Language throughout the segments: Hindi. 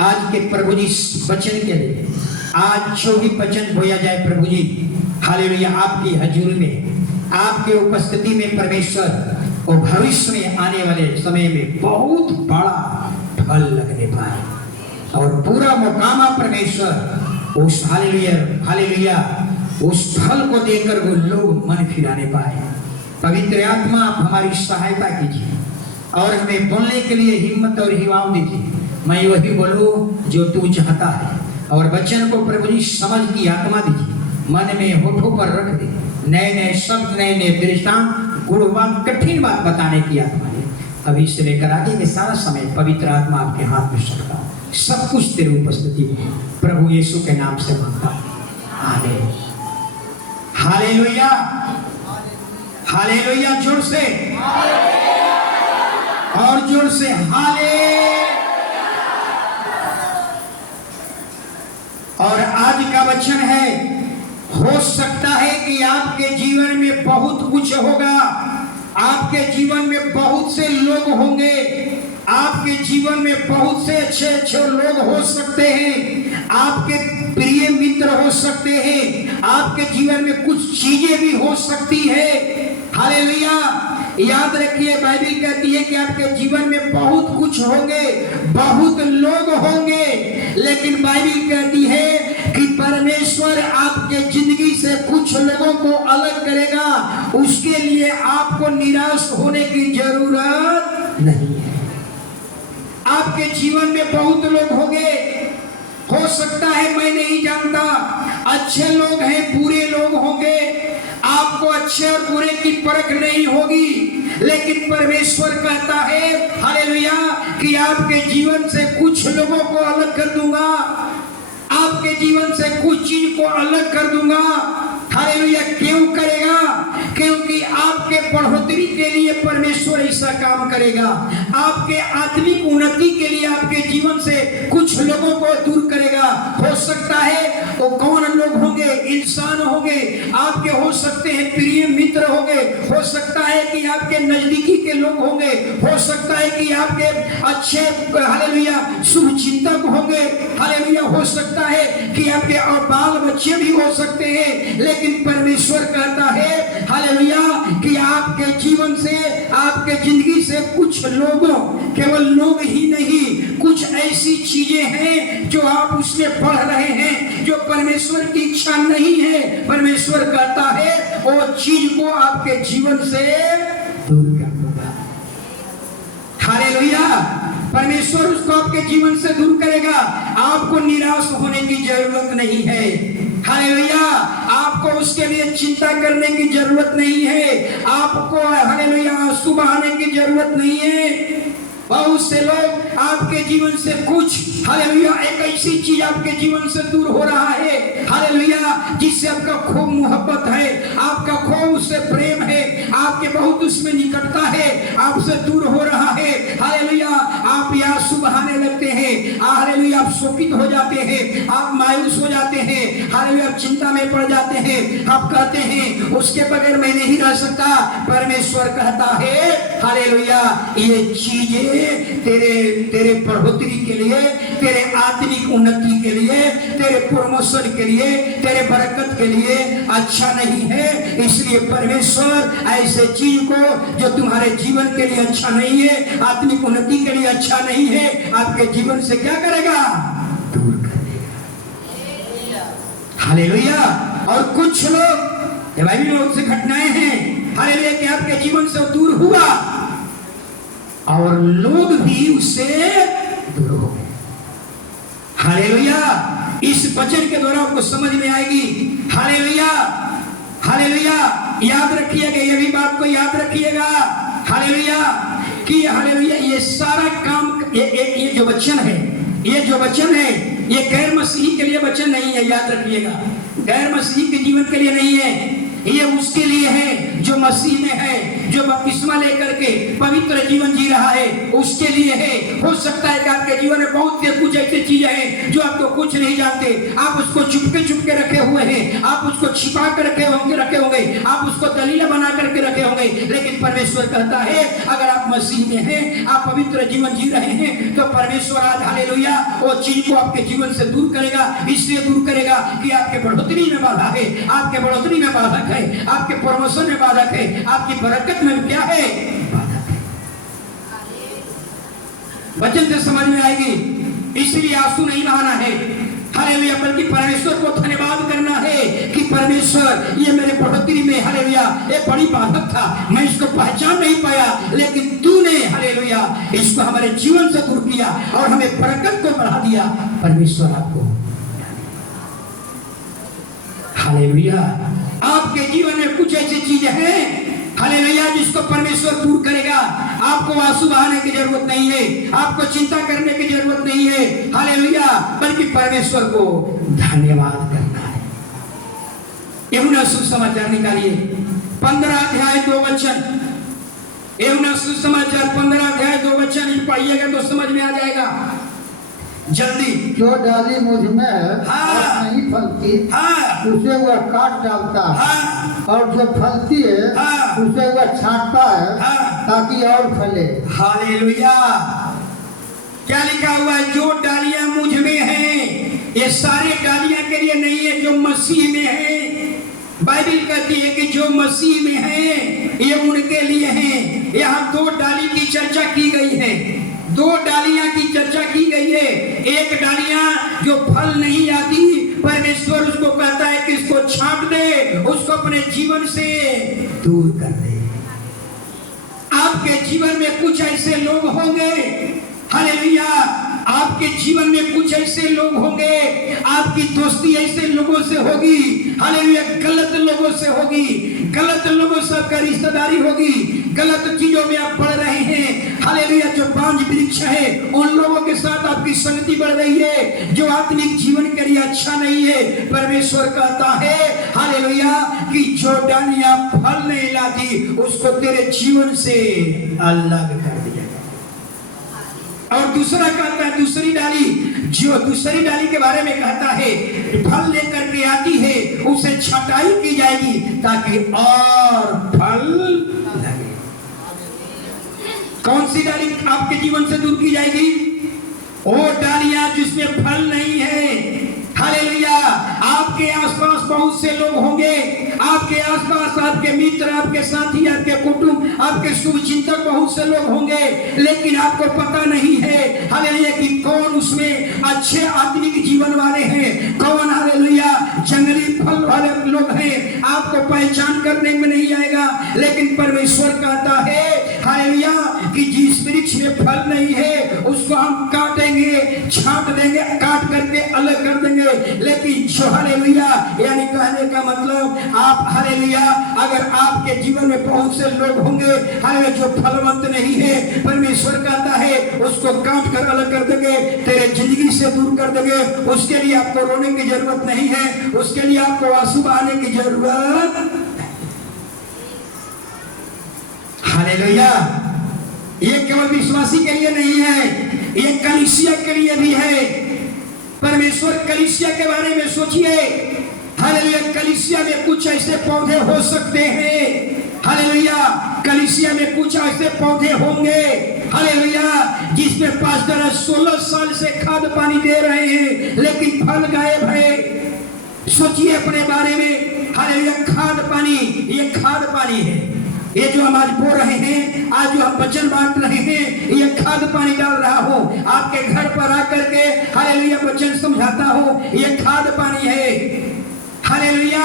आज के प्रभु जी वचन के लिए आज जो भी वचन बोया जाए प्रभु जी, हालेलुया, आपकी हजूरी में, आपके उपस्थिति में परमेश्वर और भविष्य में आने वाले समय में बहुत बड़ा फल लगने पाए और पूरा मुकामा परमेश्वर उस हालेलुया उस फल को देकर वो लोग मन फिराने पाए। पवित्र आत्मा आप हमारी सहायता कीजिए और हमें बोलने के लिए हिम्मत और हिम्मत दीजिए। मैं वही बोलूं जो तू चाहता है और वचन को प्रभु जी समझ की आत्मा दीजिए, मन में होठों पर रख दे, नए नए शब्द, नए नए दृष्टांत, गुणवान, कठिन बात बताने की आत्मा दे। अभी से लेकर आगे के सारा समय पवित्र आत्मा आपके हाथ में सौंपता, सब कुछ तेरी उपस्थिति में प्रभु यीशु के नाम से मांगता हूं, आमीन। हालेलुया, हालेलुया, जोर से और जोर से हाले। और आज का वचन है, हो सकता है कि आपके जीवन में बहुत कुछ होगा, आपके जीवन में बहुत से लोग होंगे, आपके जीवन में बहुत से अच्छे अच्छे लोग हो सकते हैं, आपके प्रिय मित्र हो सकते हैं, आपके जीवन में कुछ चीजें भी हो सकती है। हालेलुया, याद रखिए, बाइबल कहती है कि आपके जीवन में बहुत कुछ होंगे, बहुत लोग होंगे, लेकिन बाइबल कहती है कि परमेश्वर आपके जिंदगी से कुछ लोगों को अलग करेगा। उसके लिए आपको निराश होने की जरूरत नहीं है। आपके जीवन में बहुत लोग होंगे, हो सकता है, मैं नहीं जानता, अच्छे लोग हैं, बुरे लोग होंगे, आपको अच्छे और बुरे की परख नहीं होगी, लेकिन परमेश्वर कहता है हालेलुया कि आपके जीवन से कुछ लोगों को अलग कर दूंगा, आपके जीवन से कुछ चीज को अलग कर दूंगा। हालेलुया, क्यों करेगा? क्योंकि आपके बढ़ोतरी के लिए परमेश्वर ऐसा काम करेगा, आपके आत्मिक उन्नति के लिए आपके जीवन से कुछ लोगों को दूर करेगा। हो सकता है वो कौन लोग होंगे, इंसान होंगे, आपके हो सकते हैं प्रिय मित्र होंगे, हो सकता है कि आपके नजदीकी के लोग होंगे, हो सकता है कि आपके अच्छे हालेलुया शुभ चिंतक होंगे, हालेलुया, हो सकता है कि आपके और बाल बच्चे भी हो सकते हैं, लेकिन परमेश्वर कहता है हालेलुया कि आपके जीवन से, आपके जिंदगी से कुछ लोगों, केवल लोग ही नहीं, कुछ ऐसी चीजें हैं जो आप उसमें पढ़ रहे हैं जो परमेश्वर की इच्छा नहीं है। परमेश्वर कहता है वो चीज को आपके जीवन से दूर कर दूंगा। हालेलुया, परमेश्वर उसको आपके जीवन से दूर करेगा। आपको निराश होने की जरूरत नहीं है। हालेलुया, आपको उसके लिए चिंता करने की जरूरत नहीं है, आपको हालेलुया आंसू बहाने की जरूरत नहीं है। बहुत से लोग आपके जीवन से कुछ हालेलुया एक ऐसी चीज आपके जीवन से दूर हो रहा है, हालेलुया, जिससे आपका खूब मोहब्बत है, आपका खूब उससे प्रेम है, आपके बहुत उसमें निकटता है, आपसे दूर हो रहा है। हालेलुया, आप आंसू बहाने लगते हैं, हालेलुया, आप शोकित हो जाते हैं, आप मायूस हो जाते हैं, हालेलुया, आप चिंता में पड़ जाते हैं, आप कहते हैं उसके बगैर मैं नहीं रह सकता। परमेश्वर कहता है हालेलुया ये चीजें तेरे बढ़ोतरी के लिए, तेरे आत्मिक उन्नति के लिए, तेरे प्रमोशन के लिए, तेरे बरकत के लिए अच्छा नहीं है। इसलिए परमेश्वर ऐसे चीज को जो तुम्हारे जीवन के लिए अच्छा नहीं है, आत्मिक उन्नति के लिए अच्छा नहीं है, आपके जीवन से क्या करेगा? दूर कर देगा। हालेलुया, और कुछ लोग बाइबल में उससे घटनाएं हैं हालेलुया कि आपके जीवन से दूर हुआ और लोग भी उससे दूर हो गए। हालेलुया, इस वचन के द्वारा आपको समझ में आएगी। हालेलुया, हालेलुया, याद रखिएगा, ये भी बात को याद रखिएगा हालेलुया कि हालेलुया ये सारा काम, ये जो वचन है, ये जो वचन है, ये गैर मसीही के लिए वचन नहीं है। याद रखिएगा, गैर मसीही के जीवन के लिए नहीं है, ये उसके लिए है जो मसीह में है, जो जो बपतिस्मा लेकर के पवित्र जीवन जी रहा है उसके लिए है। हो सकता है कि आपके जीवन में बहुत से कुछ ऐसी चीजें हैं जो आपको कुछ नहीं जानते, आप उसको चुपके चुपके रखे हुए हैं, आप उसको छिपा कर रखे होंगे, आप उसको दलील बना करके रखे होंगे। लेकिन परमेश्वर कहता है अगर आप मसीह में हैं, आप पवित्र जीवन जी रहे हैं, तो परमेश्वर आज हालेलुया वो चीज को आपके जीवन से दूर करेगा। इसलिए दूर करेगा कि आपके बढ़ोतरी में बाधा है, आपके बढ़ोतरी में बाधक है, आपके प्रमोशन में बाधक है, आपकी बरकत में क्या है, बाधक है। वचन से समझ में आएगी। इसलिए आंसू नहीं बहाना है, हालेलुया, बल्कि परमेश्वर को धन्यवाद करना है कि परमेश्वर ये मेरे बढ़ोतरी में हालेलुया ये बड़ी बाधक था, मैं इसको पहचान नहीं पाया, लेकिन तूने हालेलुया इसको हमारे जीवन से दूर किया और हमें बरकत को बढ़ा दिया। परमेश्वर आपको हालेलुया। आपके जीवन में कुछ ऐसी चीजें हैं हालेलुया जिसको परमेश्वर दूर करेगा। आपको आंसू बहाने की जरूरत नहीं है, आपको चिंता करने की जरूरत नहीं है हालेलुया, बल्कि परमेश्वर को धन्यवाद करना है। यूहन्ना सुसमाचार निकालिए 15 अध्याय 2 वचन। यूहन्ना सुसमाचार 15 अध्याय 2 वचन पढ़िएगा तो समझ में आ जाएगा जल्दी। जो डाली मुझ में और नहीं फलती उसे वह काट डालता है, और जो फलती है उसे वह छांटता है ताकि और फले। हालेलुया। क्या लिखा हुआ है? जो डालियां मुझ में हैं, ये सारे डालियां के लिए नहीं है जो मसीह में है। बाइबल कहती है कि जो मसीह में हैं ये उनके लिए हैं। यहाँ 2 डाली की चर्चा की गई है, 2 डालियां की चर्चा की गई है। एक डालियां जो फल नहीं आती, परमेश्वर उसको कहता है कि इसको छांट दे, उसको अपने जीवन से दूर कर दे। आपके जीवन में कुछ ऐसे लोग होंगे हालेलुया, आपके जीवन में कुछ ऐसे लोग होंगे, आपकी दोस्ती ऐसे लोगों से होगी हालेलुया, गलत लोगों से होगी, गलत लोगों से आपका रिश्तेदारी होगी, गलत चीजों में आप पड़ रहे हैं हालेलुया। जो बांझ वृक्ष है उन लोगों के साथ आपकी संगति बढ़ रही है जो आत्मिक जीवन के लिए अच्छा नहीं है। परमेश्वर कहता है हालेलुया कि जो डालियां फल नहीं लाती उसको तेरे जीवन से अलग कर दिया। और दूसरा कहता है दूसरी डाली, जो दूसरी डाली के बारे में कहता है फल लेकर के आती है उसे छटाई की जाएगी ताकि और फल लगे। कौन सी डाली आपके जीवन से दूर की जाएगी? वो डालियां जिसमें फल नहीं है हालेलुया। आपके आसपास बहुत से लोग होंगे, आपके आसपास आपके मित्र, आपके साथी, आपके कुटुंब, आपके शुभचिंतक बहुत से लोग होंगे, लेकिन आपको पता नहीं है हालेलुया कि कौन उसमें अच्छे आत्मिक जीवन वाले हैं, कौन हालेलुया जंगली फल वाले लोग हैं। आपको पहचान करने में नहीं आएगा, लेकिन परमेश्वर कहता है हालेलुया कि जिस वृक्ष में फल नहीं है उसको हम काटेंगे, छांट देंगे, काट करके अलग कर देंगे। लेकिन जो हालेलुया यानी कहने का मतलब आप हालेलुया अगर आपके जीवन में बहुत से लोग होंगे हालेलुया जो फलवंत नहीं है, परमेश्वर कहता है उसको काट कर अलग कर देंगे, तेरे जिंदगी से दूर कर देंगे। उसके लिए आपको रोने की जरूरत नहीं है, उसके लिए आपको आंसू बहाने की जरूरत। हालेलुया। ये केवल विश्वासी के लिए नहीं है, ये कलीसिया के लिए भी है। परमेश्वर कलीसिया के बारे में सोचिए हालेलुया। कलीसिया में कुछ ऐसे पौधे हो सकते हैं हालेलुया, कलीसिया में कुछ ऐसे पौधे होंगे हालेलुया जिसमें पास्टर 16 साल से खाद पानी दे रहे हैं लेकिन फल गायब है। सोचिए अपने बारे में हालेलुया। खाद पानी, ये खाद पानी है, ये जो हम आज बो रहे हैं, आज जो हम वचन बांट रहे हैं, ये खाद पानी डाल रहा हो, आपके घर पर आकर के हालेलुया वचन समझाता हो, ये खाद पानी है हालेलुया।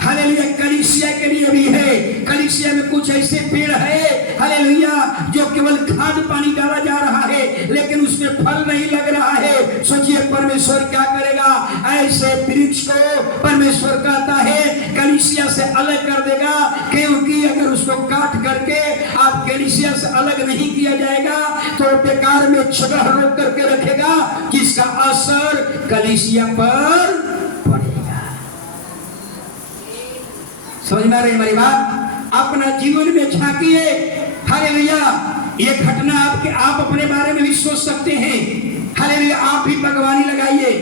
हालेलुया कलीसिया के लिए भी है। कलीसिया में कुछ ऐसे पेड़ है हालेलुया जो केवल खाद पानी डाला जा रहा है लेकिन उसमें फल नहीं लग रहा है। सोचिए परमेश्वर क्या करेगा? ऐसे वृक्ष को परमेश्वर कहता है कलीसिया से अलग कर देगा, क्योंकि अगर उसको काट करके आप कलीसिया से अलग नहीं किया जाएगा तो बेकार में जगह रोक करके रखेगा जिसका असर कलीसिया पर पड़ेगा। समझ में आ रही हमारी बात? अपना जीवन में झांकिए। हालेलुया। ये घटना आप अपने बारे में भी सोच सकते हैं। हालेलुया। आप भी बागवानी लगाइए,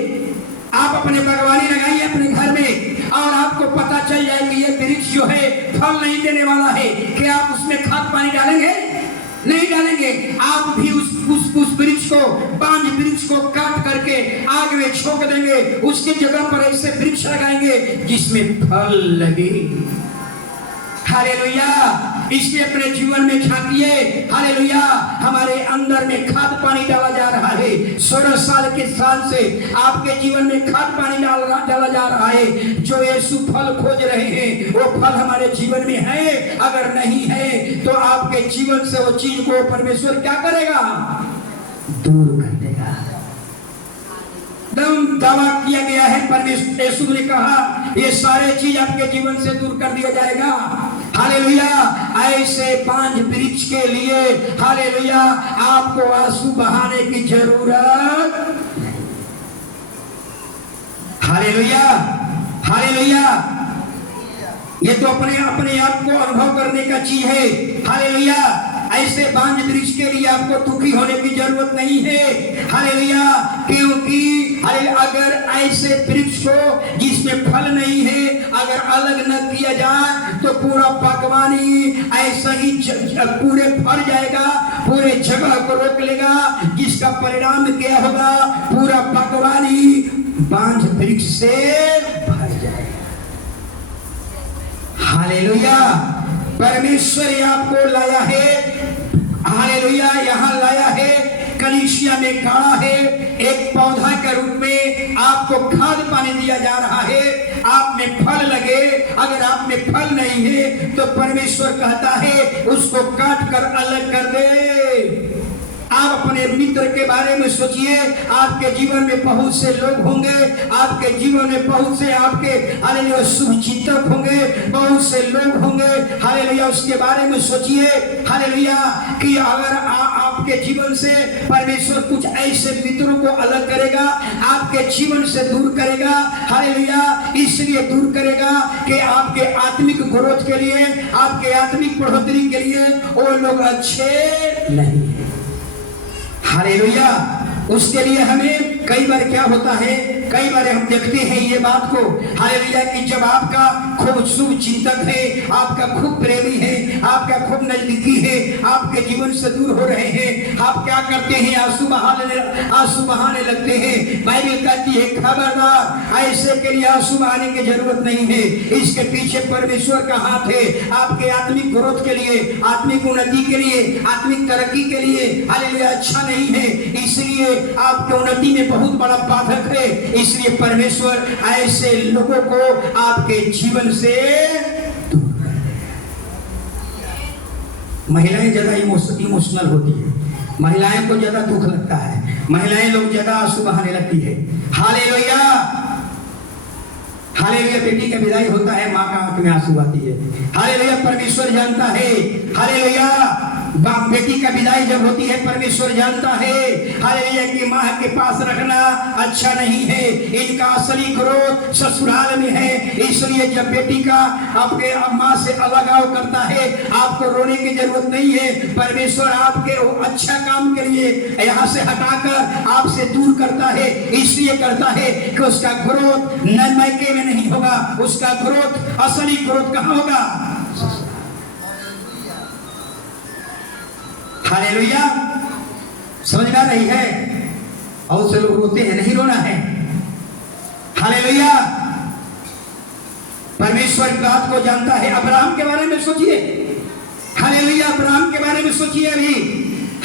आप अपने बागवानी लगाइए अपने घर में, और आपको पता चल जाए कि ये वृक्ष जो है फल नहीं देने वाला है। क्या आप उसमें खाद पानी डालेंगे? नहीं डालेंगे। आप भी उस वृक्ष को, बांझ वृक्ष को काट करके आग में छोड़ देंगे, उसकी जगह पर ऐसे वृक्ष लगाएंगे जिसमें फल लगे। हालेलुया। इसलिए अपने जीवन में झांकिए। हालेलुया। हमारे अंदर में खाद पानी डाला जा रहा है। 16 साल के साल से आपके जीवन में खाद पानी डाला जा रहा है। जो यीशु फल खोज रहे हैं वो फल हमारे जीवन में है। अगर नहीं है तो आपके जीवन से वो चीज को परमेश्वर क्या करेगा? दूर कर देगा। दावा किया गया है, परमेश्वर यीशु ने कहा ये सारे चीज आपके जीवन से दूर कर दिया जाएगा। हालेलुया। ऐसे बांझ वृक्ष के लिए हालेलुया आपको आंसू बहाने की जरूरत। हालेलुया। हालेलुया। ये तो अपने आप को अनुभव करने का चीज है। हालेलुया। ऐसे बांझ वृक्ष के लिए आपको दुखी होने की जरूरत नहीं है। हालेलुया। क्योंकि अगर ऐसे वृक्ष को जिसमें फल नहीं है अगर अलग न किया जाए तो पूरा बागवानी ऐसा ही पूरे भर जाएगा, पूरे जगह को रोक लेगा, जिसका परिणाम क्या होगा? पूरा बागवानी बांझ वृक्ष से भर जाएगा। हालेलुया। परमेश्वर आपको लाया है। हालेलुया। यहाँ लाया है, कलीसिया में खड़ा है, एक पौधा के रूप में आपको खाद पानी दिया जा रहा है। आप में फल लगे। अगर आप में फल नहीं है तो परमेश्वर कहता है उसको काट कर अलग कर दे। आप अपने मित्र के बारे में सोचिए। आपके जीवन में बहुत से लोग होंगे, आपके जीवन में बहुत से आपके हालेलुया शुभचिंतक होंगे, बहुत से लोग होंगे। हालेलुया। उसके बारे में सोचिए। हालेलुया कि अगर आपके जीवन से परमेश्वर कुछ ऐसे मित्रों को अलग करेगा, आपके जीवन से दूर करेगा। हालेलुया। इसलिए दूर करेगा कि आपके आत्मिक ग्रोथ के लिए, आपके आत्मिक बढ़ोतरी के लिए वो लोग अच्छे नहीं है। हालेलुया। उसके लिए हमें कई बार क्या होता है, कई बार हम देखते हैं ये बात को। हालेलुया कि जब आपका खूब शुभ चिंतक है, आपका खूब प्रेमी है, आपका खूब नजदीकी है, आपके जीवन से दूर हो रहे हैं, आप क्या करते हैं? आंसू बहाने लगते हैं। बाइबल कहती है खबरदार, ऐसे के लिए आंसू बहाने की जरूरत नहीं है। इसके पीछे परमेश्वर का हाथ है। आपके आत्मिक ग्रोथ के लिए, आत्मिक उन्नति के लिए, आत्मिक तरक्की के लिए हालेलुया अच्छा नहीं है। इसलिए आपके उन्नति में बहुत बड़ा बाधक है। इसलिए परमेश्वर ऐसे लोगों को आपके जीवन से दूर कर देगा। महिलाएं ज्यादा इमोशनल होती है, महिलाएं को ज्यादा दुख लगता है, महिलाएं लोग ज्यादा आंसू बहाने लगती है। हालेलुया। हालेलुया। बेटी का विदाई होता है, माँ का आंख में आंसू आती है। हालेलुया। परमेश्वर जानता है। हालेलुया। बाप बेटी का विदाई जब होती है परमेश्वर जानता है हालेलुया कि माँ के पास रखना अच्छा नहीं है। इनका असली ग्रोथ ससुराल में है। इसलिए जब बेटी का आपके माँ से अलगाव करता है, आपको रोने की जरूरत नहीं है। परमेश्वर आपके अच्छा काम के लिए यहाँ से हटाकर आपसे दूर करता है। इसलिए करता है कि उसका ग्रोथ मैके में नहीं होगा, उसका ग्रोथ असली ग्रोथ कहाँ होगा? हालेलुया। समझ में आ रही है? और से लोग रोते हैं, नहीं रोना है। हालेलुया। परमेश्वर बात को जानता है। अब्राहम के बारे में सोचिए। हालेलुया। अब्राहम के बारे में सोचिए अभी।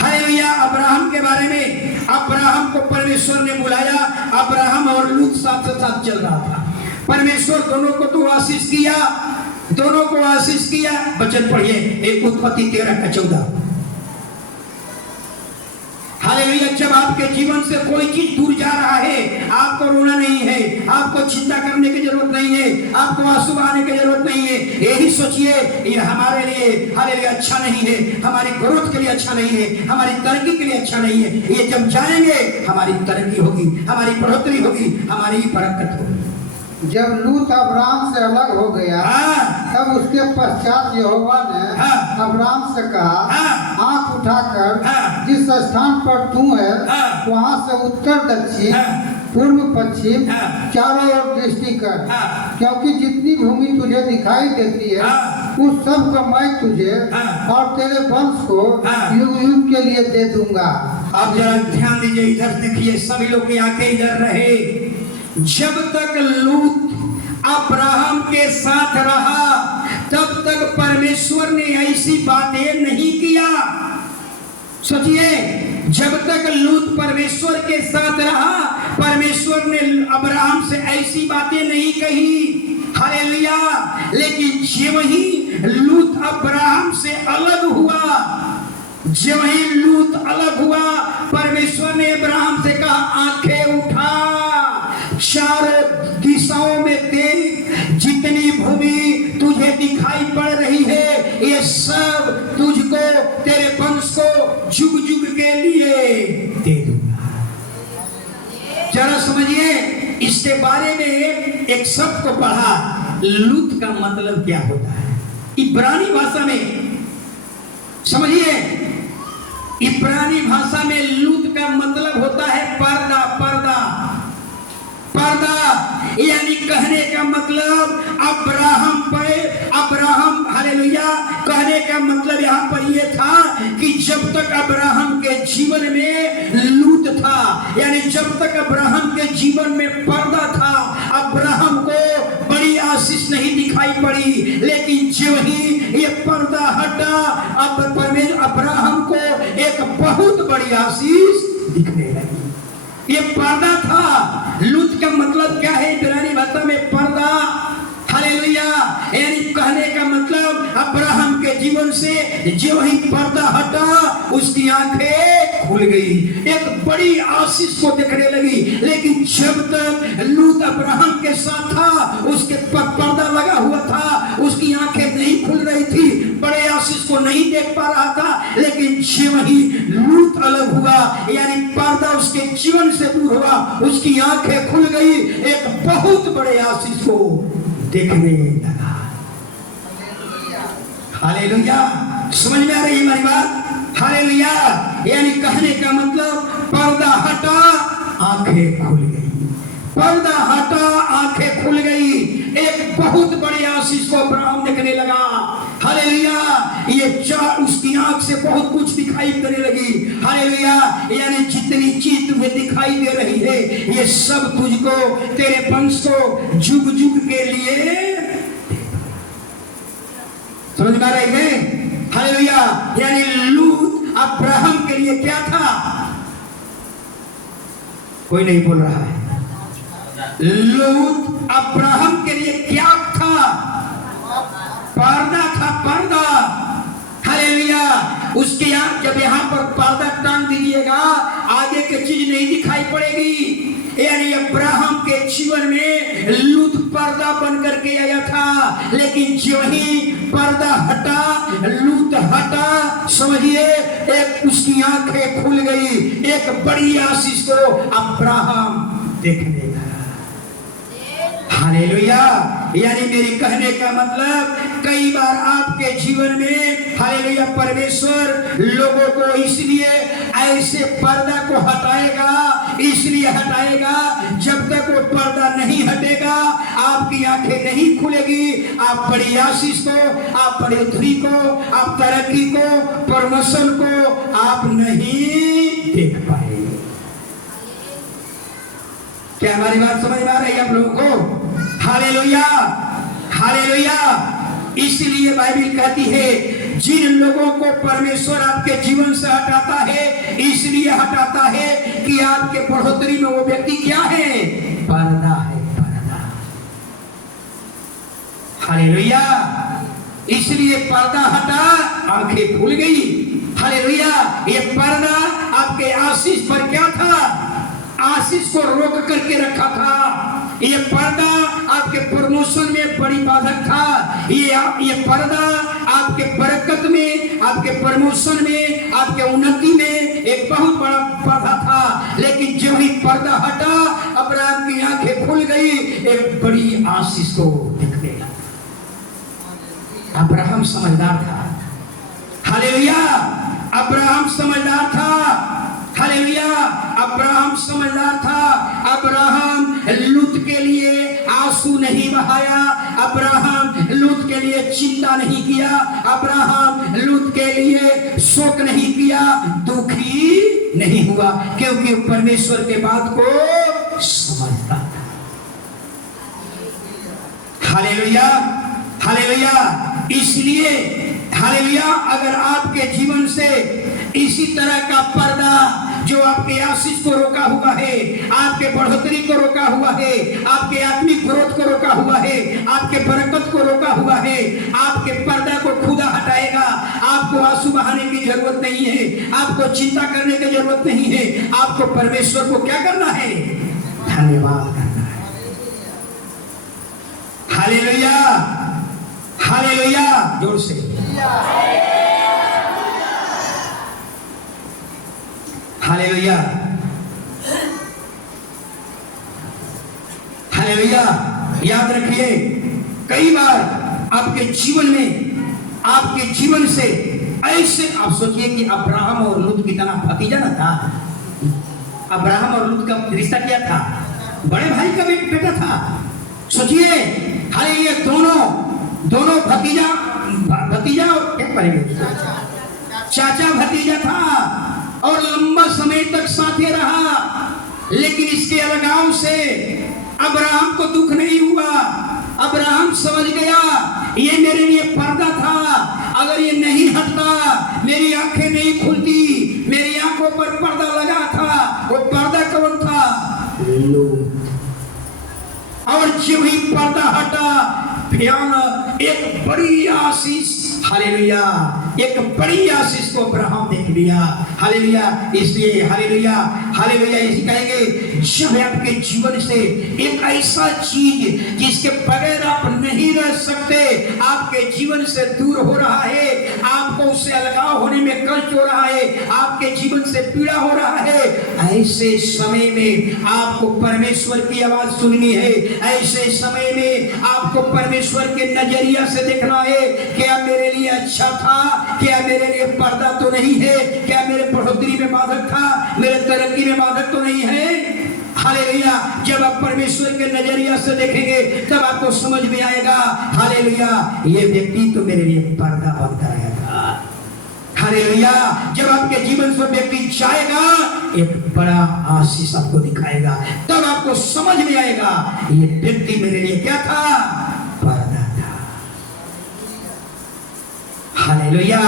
हालेलुया। अब्राहम के बारे में, अब्राहम को परमेश्वर ने बुलाया। अब्राहम और लूत साथ साथ चल रहा था। परमेश्वर दोनों को तो आशीष किया, दोनों को आशीष किया। वचन पढ़िए, एक उत्पत्ति 13:14। हालेलुया। जब आपके जीवन से कोई चीज दूर जा रहा है, आपको रोना नहीं है, आपको चिंता करने की जरूरत नहीं है, आपको आंसू बहाने की जरूरत नहीं है। यही सोचिए ये हमारे लिए हालेलुया अच्छा नहीं है, हमारी ग्रोथ के लिए अच्छा नहीं है, हमारी तरक्की के लिए अच्छा नहीं है। ये जब जाएंगे हमारी तरक्की होगी, हमारी बढ़ोतरी होगी, हमारी बरकत होगी। जब लूत अब्राम से अलग हो गया तब उसके पश्चात यहोवा ने अब्राम से कहा, आंख उठाकर जिस स्थान पर तू है वहां से उत्तर दक्षिण पूर्व पश्चिम चारों ओर दृष्टि कर, क्योंकि जितनी भूमि तुझे दिखाई देती है उस सब को मैं तुझे और तेरे वंश को युग युग के लिए दे दूंगा। अब जरा ध्यान दीजिए, इधर देखिए, सभी लोग की आंखें इधर रहे। जब तक लूत अब्राहम के साथ रहा तब तक परमेश्वर ने ऐसी बातें नहीं किया। सोचिए, जब तक लूत परमेश्वर के साथ रहा परमेश्वर ने अब्राहम से ऐसी बातें नहीं कही। हालेलुया। लेकिन जब ही लूत अब्राहम से अलग हुआ, जब ही लूत अलग हुआ, परमेश्वर ने अब्राहम से कहा, आंखें उठा, चारों दिशाओं में देख, जितनी भूमि तुझे दिखाई पड़ रही है ये सब तुझको, तेरे वंश को जुग जुग के लिए दे दूंगा। जरा समझिए, इसके बारे में एक शब्द को पढ़ा, लूत का मतलब क्या होता है इब्रानी भाषा में। समझिए, इब्रानी भाषा में लूत का मतलब होता है पर्दा। पर्दा, पर्दा यानी कहने का मतलब अब्राहम पे, अब्राहम, हालेलुया, कहने का मतलब यहाँ पर यह था कि जब तक अब्राहम के जीवन में लूत था, यानी जब तक अब्राहम के जीवन में पर्दा था, अब्राहम को बड़ी आशीष नहीं दिखाई पड़ी। लेकिन जो ही ये पर्दा हटा, अब परमेश्वर अब्राहम को एक बहुत बड़ी आशीष दिखने लगी। ये पर्दा था। लूत का मतलब क्या है इब्रानी भाषा में? पर्दा। हालेलुया। यानी कहने का मतलब अब्राहम के जीवन से जो ही पर्दा हटा उसकी आंखें खुल गई, एक बड़ी आशीष को देखने लगी। लेकिन जब तक लूत अब्राहम के साथ था उसके पर्दा लगा हुआ था, उसकी आंखें नहीं खुल रही थी, बड़े आशीष को नहीं देख पा रहा था। लेकिन जब ही लूत अलग हुआ, यानी पर्दा उसके जीवन से दूर हुआ, उसकी आंखें खुल गई, एक बहुत बड़े आशीष को देखने लगा। हालेलुया। समझ में आ रही है हमारी बात? हालेलुया। यानी कहने का मतलब पर्दा हटा, आंखें खुल गई, पर्दा हटा, आंखें खुल गई, एक बहुत बड़ी आशीष को अब्राहम देखने लगा। हालेलुया। ये चार, उसकी आंख से बहुत कुछ दिखाई देने लगी। हालेलुया। यानी जितनी चीज तुम्हें दिखाई दे रही है ये सब तुझको, तेरे वंश को जुग जुग के लिए। समझ में आ रही है? हालेलुया। यानी लूत अब्राहम के लिए क्या था? कोई नहीं बोल रहा है। लूत अब्राहम के लिए क्या था? पर्दा था, पर्दा। हालेलुया। उसके जब यहाँ पर पर्दा टांग दीजिएगा आगे की चीज नहीं दिखाई पड़ेगी। यानी अब्राहम के जीवन में लूत पर्दा बन करके आया था, लेकिन जो ही पर्दा हटा, लूत हटा, समझिए एक उसकी आंखें खुल गई, एक बड़ी आशीष को अब्राहम देखने लगा। हालेलुया। यानी मेरे कहने का मतलब कई बार आपके जीवन में, हालेलुया, परमेश्वर लोगों को इसलिए ऐसे पर्दा को हटाएगा, इसलिए हटाएगा जब तक वो पर्दा नहीं हटेगा आपकी आंखें नहीं खुलेगी, आप बड़ी आशीष को, आप बढ़ोतरी को, आप तरक्की को, प्रमोशन को आप नहीं देख पाएंगे। क्या हमारी बात समझ में आ रही है आप लोगों को? हालेलुया। हालेलुया। इसलिए बाइबल कहती है जिन लोगों को परमेश्वर आपके जीवन से हटाता है, इसलिए हटाता है कि आपके बढ़ोतरी में वो व्यक्ति क्या है? पर्दा है, पर्दा। हालेलुया। इसलिए पर्दा हटा, आंखें खुल गई। हालेलुया। ये पर्दा आपके आशीष पर क्या था? आशीष को रोक करके रखा था। ये पर्दा आपके प्रमोशन में बड़ी बाधक था। ये पर्दा आपके बरकत में, आपके प्रमोशन में, आपके उन्नति में एक बहुत बड़ा बाधा था। लेकिन जो ही पर्दा हटा अब्राहम की आंखें खुल गई, एक बड़ी आशीष को देखने लगा। अब्राहम समझदार था, हालेलुया। अब्राहम समझदार था, हालेलुया। अब्राहम समझदार था। अब्राहम लूत के लिए आंसू नहीं बहाया, अब्राहम लूत के लिए चिंता नहीं किया, अब्राहम लूत के लिए शोक नहीं किया, दुखी नहीं हुआ, क्योंकि परमेश्वर के बात को समझता था। Hallelujah, hallelujah. इसलिए हालेलुया, अगर आपके जीवन से इसी तरह का पर्दा जो आपके आशीष को रोका हुआ है, आपके बढ़ोतरी को रोका हुआ है, आपके आत्मिक ग्रोथ को रोका हुआ है, आपके बरकत को रोका हुआ है, आपके पर्दा को खुदा हटाएगा। आपको आंसू बहाने की जरूरत नहीं है, आपको चिंता करने की जरूरत नहीं है। आपको परमेश्वर को क्या करना है? धन्यवाद करना है। हालेलुया, हालेलुया, जोर से हालेलुया, हालेलुया। याद रखिए, कई बार आपके जीवन में, आपके जीवन से ऐसे, आप सोचिए कि अब्राहम और लूत कितना भतीजा ना था। अब्राहम और लूत का रिश्ता क्या था? बड़े भाई का बेटा था। सोचिए, हालेलुया, दोनों भतीजा और क्या करेंगे, चाचा भतीजा था और लंबा समय तक साथे रहा, लेकिन इसके अलगाव से अब्राहम को दुख नहीं हुआ। अब्राहम समझ गया ये मेरे लिए पर्दा था, अगर ये नहीं हटता मेरी आंखें नहीं खुलती। मेरी आंखों पर पर्दा लगा था, वो पर्दा कौन था? और जो ही पर्दा हटा, भयानक एक बड़ी आशीष, हालेलुया, एक बड़ी आशीष को अब्राहम देख लिया। हालेलुया। इसलिए हालेलुया, हालेलुया, इसी कहेंगे, जब आपके जीवन से एक ऐसा चीज जिसके बगैर आप नहीं रह सकते आपके जीवन से दूर हो रहा है, आपको उससे अलगाव होने में कष्ट हो रहा है, आपके जीवन से पीड़ा हो रहा है, ऐसे समय में आपको परमेश्वर की आवाज सुननी है। ऐसे समय में आपको परमेश्वर के नजरिया से देखना है, क्या मेरे लिए अच्छा था, क्या मेरे लिए पर्दा तो नहीं है, क्या मेरे बढ़ोतरी में बाधक था, मेरे तरक्की में बाधक तो नहीं है। हालेलुया। जब आप परमेश्वर के नजरिया से देखेंगे तब आपको समझ में आएगा, हालेलुया, ये व्यक्ति तो मेरे लिए पर्दा बनकर आया था। हालेलुया। जब आपके जीवन से व्यक्ति जाएगा, एक बड़ा आशीष आपको दिखाएगा, तब आपको समझ में आएगा ये व्यक्ति मेरे लिए क्या था? पर्दा था। Hallelujah,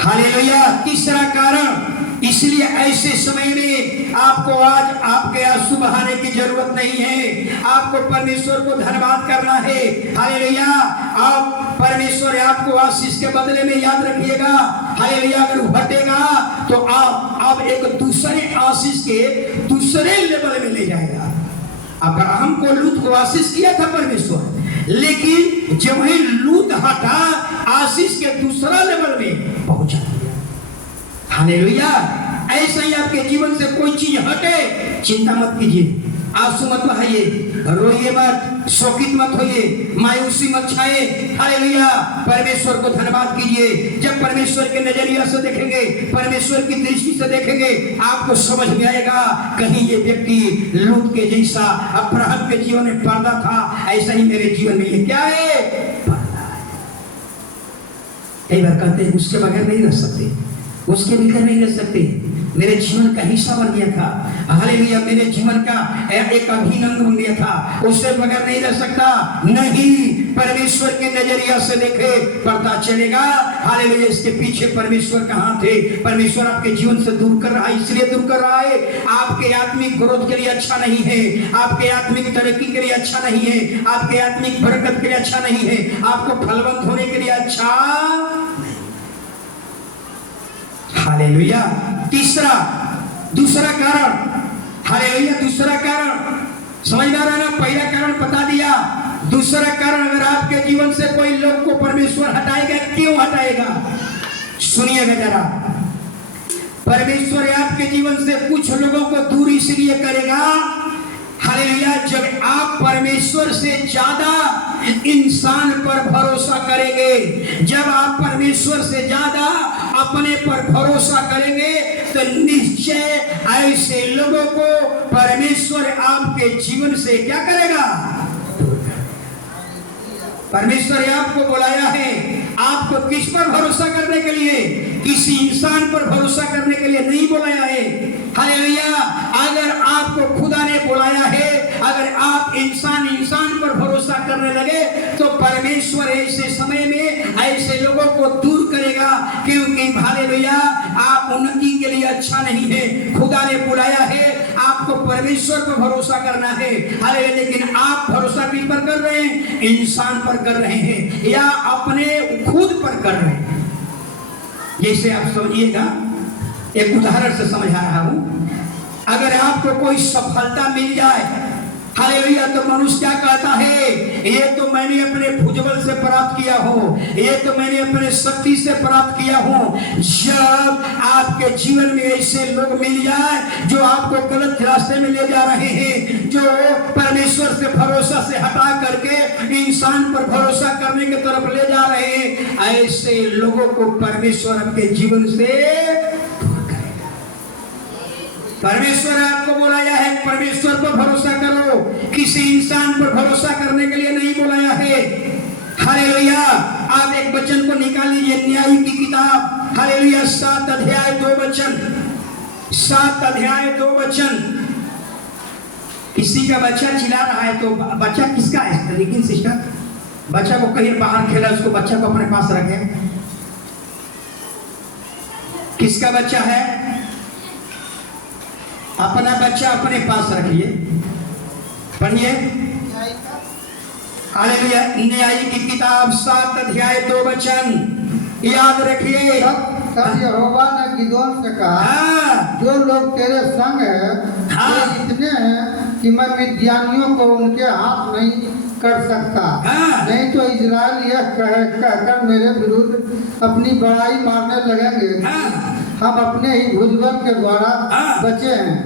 hallelujah. तीसरा कारण, इसलिए ऐसे समय में आपको आज आपके आंसू बहाने की जरूरत नहीं है, आपको परमेश्वर को धन्यवाद करना है। हालेलुया। आप परमेश्वर आपको आशीष के बदले में, याद रखिएगा, हालेलुया, अगर हटेगा तो आप एक दूसरे आशीष के दूसरे लेवल में ले जाएगा। अब्राहम को लूत को आशीष किया था परमेश्वर, लेकिन जब ही लूत हटा, आशीष के दूसरा लेवल में पहुंचा दिया। हालेलुया। ऐसा ही आपके जीवन से कोई चीज हटे, चिंता मत कीजिए, आंसू मत बहाइए, रोइए मत, शोकित मत होइए, मायूसी मत छाए। हालेलुया। परमेश्वर को धन्यवाद कीजिए। जब परमेश्वर के नजरिया से देखेंगे, परमेश्वर की दृष्टि से देखेंगे, आपको समझ में आएगा कहीं ये व्यक्ति लूत के जैसा अब्राहम के जीवन में पर्दा था, ऐसा ही मेरे जीवन में ये क्या है? पर्दा है। कई बार कहते हैं उसके बगैर नहीं रह सकते, उसके बगैर नहीं रह सकते, मेरे जीवन का हिस्सा बन गया था। हालेलुया। मेरे जीवन का एक अभिन्न अंग बन गया था, उससे बगैर नहीं रह सकता। नहीं, परमेश्वर के नजरिया से देखे पता चलेगा। हालेलुया। इसके पीछे परमेश्वर का हाथ है। परमेश्वर आपके जीवन से दूर कर रहा है, इसलिए दूर कर रहा है, आपके आत्मिक ग्रोथ के लिए अच्छा नहीं है, आपके आत्मिक तरक्की के लिए अच्छा नहीं है, आपके आत्मिक बरकत के लिए अच्छा नहीं है, आपको फलवंत होने के लिए अच्छा। हालेलुया। दूसरा कारण, हालेलुया, दूसरा कारण समझ में आ रहा है ना? पहला कारण बता दिया, दूसरा कारण, अगर आपके जीवन से कोई लोग को परमेश्वर हटाएगा, क्यों हटाएगा? सुनिएगा जरा। परमेश्वर आपके जीवन से कुछ लोगों को दूर इसलिए करेगा, हालेलुया, जब आप परमेश्वर से ज्यादा इंसान पर भरोसा करेंगे, जब आप परमेश्वर से ज्यादा अपने पर भरोसा करेंगे, तो निश्चय ऐसे लोगों को परमेश्वर आपके जीवन से क्या करेगा? परमेश्वर ने आपको बुलाया है, आपको किस पर भरोसा करने के लिए? किसी इंसान पर भरोसा करने के लिए नहीं बुलाया है। हालेलुया, अगर आपको खुदा ने बुलाया है, अगर आप इंसान पर भरोसा करने लगे, तो परमेश्वर ऐसे समय में ऐसे लोगों को दूर करेगा, क्योंकि हालेलुया आप उन्नति के लिए अच्छा नहीं है। खुदा ने बुलाया है, आपको परमेश्वर पर भरोसा करना है, हालेलुया, लेकिन आप भरोसा किस पर कर रहे हैं? इंसान पर कर रहे हैं या अपने खुद पर कर रहे हैं। जैसे आप समझिएगा, एक उदाहरण से समझा रहा हूं। अगर आपको कोई सफलता मिल जाए, हालेलुया, तो मनुष्य क्या कहता है? ये तो मैंने अपने भुजबल से प्राप्त किया हो, ये तो मैंने अपने शक्ति से प्राप्त किया हो। जब आपके जीवन में ऐसे लोग मिल जाए जो आपको गलत रास्ते में ले जा रहे हैं, जो परमेश्वर से भरोसा से हटा करके इंसान पर भरोसा करने की तरफ ले जा रहे हैं, ऐसे लोगों को परमेश्वर आपके जीवन से, परमेश्वर आपको बुलाया है, परमेश्वर पर भरोसा करो, किसी इंसान पर भरोसा करने के लिए नहीं बुलाया है। हालेलुया, आप एक वचन को निकाल लीजिए, न्याय की किताब, हालेलुया, 7 अध्याय 2 वचन, 7 अध्याय 2 वचन। किसी का बच्चा चिल्ला रहा है, तो बच्चा किसका है? लेकिन सिस्टर, बच्चा को कहीं बाहर खेला, उसको बच्चा को अपने पास रखे। किसका बच्चा है? अपना बच्चा अपने पास रखिए। पढ़िए, हालेलुया, न्याय की किताब 7 अध्याय 2 वचन, याद रखिए। तब यहोवा ने गिदोन से कहा, जो लोग तेरे संग हैं, वे इतने हैं कि मैं मिद्यानियों को उनके हाथ नहीं कर सकता। नहीं तो इजराइल यह कहकर मेरे विरुद्ध अपनी बड़ाई मारने लगेंगे, हम अपने ही भुजबल के द्वारा बचे हैं।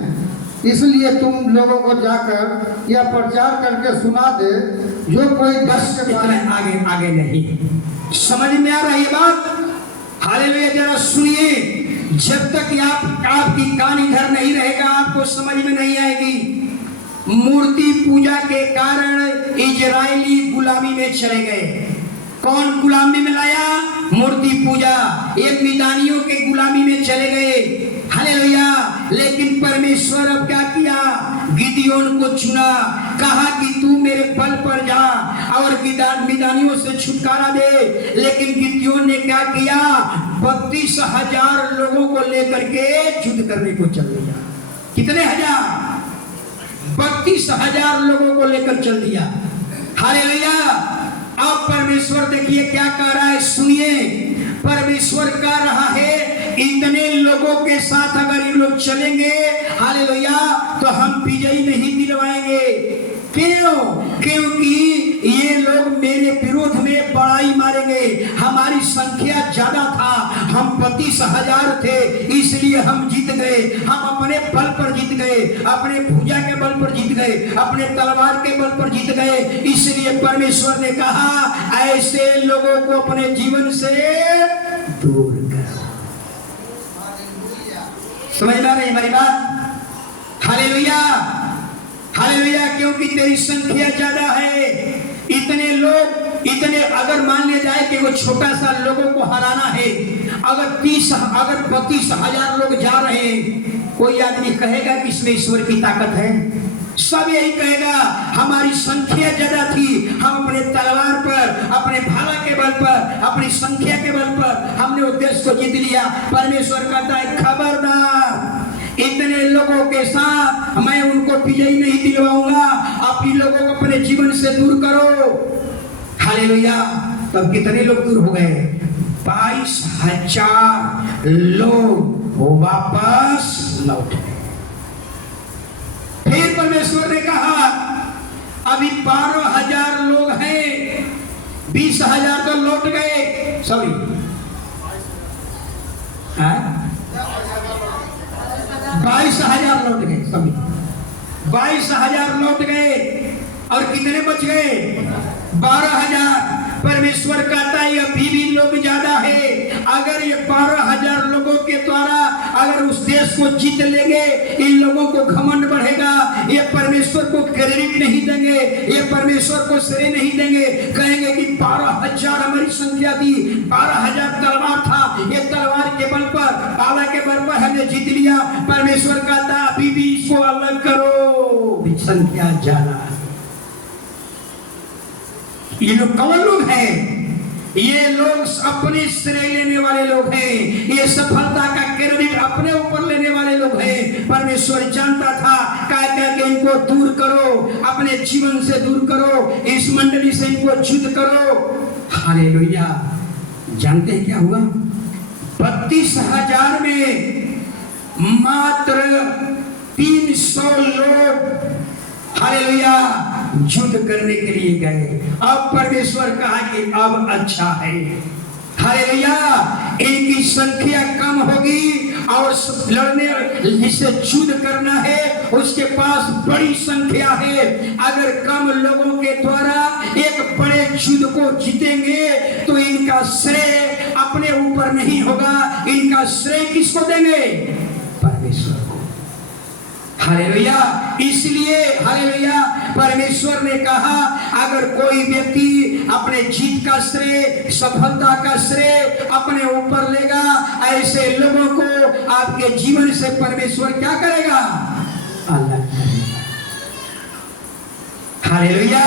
इसलिए तुम लोगों को जाकर यह प्रचार करके सुना दे, जो कोई दस के आगे नहीं समझ में आ रही बात। हालेलुया, जरा सुनिए, जब तक आपकी कान इधर नहीं रहेगा, आपको समझ में नहीं आएगी। मूर्ति पूजा के कारण इजरायली गुलामी में चले गए। कौन गुलामी में लाया? मूर्ति पूजा, ये मिदानियों के गुलामी में चले गए। हालेलुया, लेकिन परमेश्वर अब क्या किया? गिदियोन को चुना, कहा कि तू मेरे बल पर जा और मिदानियों से छुटकारा दे। लेकिन गिदियोन ने क्या किया? 32,000 लोगों को लेकर के युद्ध करने को चल दिया। कितने हजार? 32,000 लोगों को लेकर चल दिया। हालेलुया, अब परमेश्वर देखिए क्या कह रहा है, सुनिए। परमेश्वर कह रहा है, इतने लोगों के साथ अगर ये लोग चलेंगे, हालेलुया, तो हम विजयी नहीं दिलवाएंगे। क्यों? क्योंकि ये लोग मेरे विरोध में बड़ाई मारेंगे। हमारी संख्या ज्यादा था, हम 32,000 थे, इसलिए हम जीत गए। हम अपने बल पर जीत गए, अपने भुजा के बल पर जीत गए, अपने तलवार के बल पर जीत गए। इसलिए परमेश्वर ने कहा, ऐसे लोगों को अपने जीवन से दूर करो। समझ में आ रही हमारी बात? हालेलुया, हालेलुया, क्योंकि तेरी संख्या ज्यादा है। इतने लोग, इतने, अगर मान लिया जाए कि वो छोटा सा लोगों को हराना है, अगर 32,000 लोग जा रहे हैं, कोई आदमी कहेगा कि इसमें ईश्वर की ताकत है? सब यही कहेगा, हमारी संख्या ज्यादा थी, हम अपने तलवार पर, अपने भाला के बल पर, अपनी संख्या के बल पर हमने उद्देश्य को जीत लिया। परमेश्वर कहता है, खबरदार, इतने लोगों के साथ मैं उनको विजयी नहीं दिलवाऊंगा। आप इन लोगों को अपने जीवन से दूर करो। हालेलुया, तब कितने लोग दूर हो गए? 22,000 लोग वापस लौट गए। फिर परमेश्वर ने कहा, अभी 12,000 लोग हैं, 20,000 तो लौट गए। सॉरी, 22,000 लौट गए सभी, 22,000 लौट गए और कितने बच गए? 12,000। परमेश्वर कहता है अभी भी लोग ज्यादा है। अगर ये 12,000 लोगों के द्वारा अगर उस देश को जीत लेंगे, इन लोगों को घमंड बढ़ेगा, ये परमेश्वर को क्रेडिट नहीं देंगे, ये परमेश्वर को श्रेय नहीं देंगे। कहेंगे कि 12,000 हमारी संख्या थी, 12,000 तलवार था, ये तलवार के बल पर, भाला के बल पर हमने जीत लिया। परमेश्वर कहता है अभी भी इसको अलग करो, संख्या ज्यादा है। ये लोग कौन लोग हैं? ये लोग अपने श्रेय लेने वाले लोग हैं, ये सफलता का क्रेडिट अपने ऊपर लेने वाले लोग हैं। परमेश्वर जानता था कह के इनको दूर करो, अपने जीवन से दूर करो, इस मंडली से इनको युद्ध करो। हालेलुया। जानते हैं क्या हुआ? 32,000 में मात्र 300 लोग हालेलुया युद्ध करने के लिए गए। अब परमेश्वर कहा कि अब अच्छा है, हालेलुया, इनकी संख्या कम होगी और लड़ने जिससे युद्ध करना है उसके पास बड़ी संख्या है। अगर कम लोगों के द्वारा एक बड़े युद्ध को जीतेंगे तो इनका श्रेय अपने ऊपर नहीं होगा, इनका श्रेय किसको देंगे? परमेश्वर को। हालेलुया। इसलिए हालेलुया परमेश्वर ने कहा अगर कोई व्यक्ति अपने जीत का श्रेय, सफलता का श्रेय अपने ऊपर लेगा, ऐसे लोगों को आपके जीवन से परमेश्वर क्या करेगा? अलग करेगा। हालेलुया।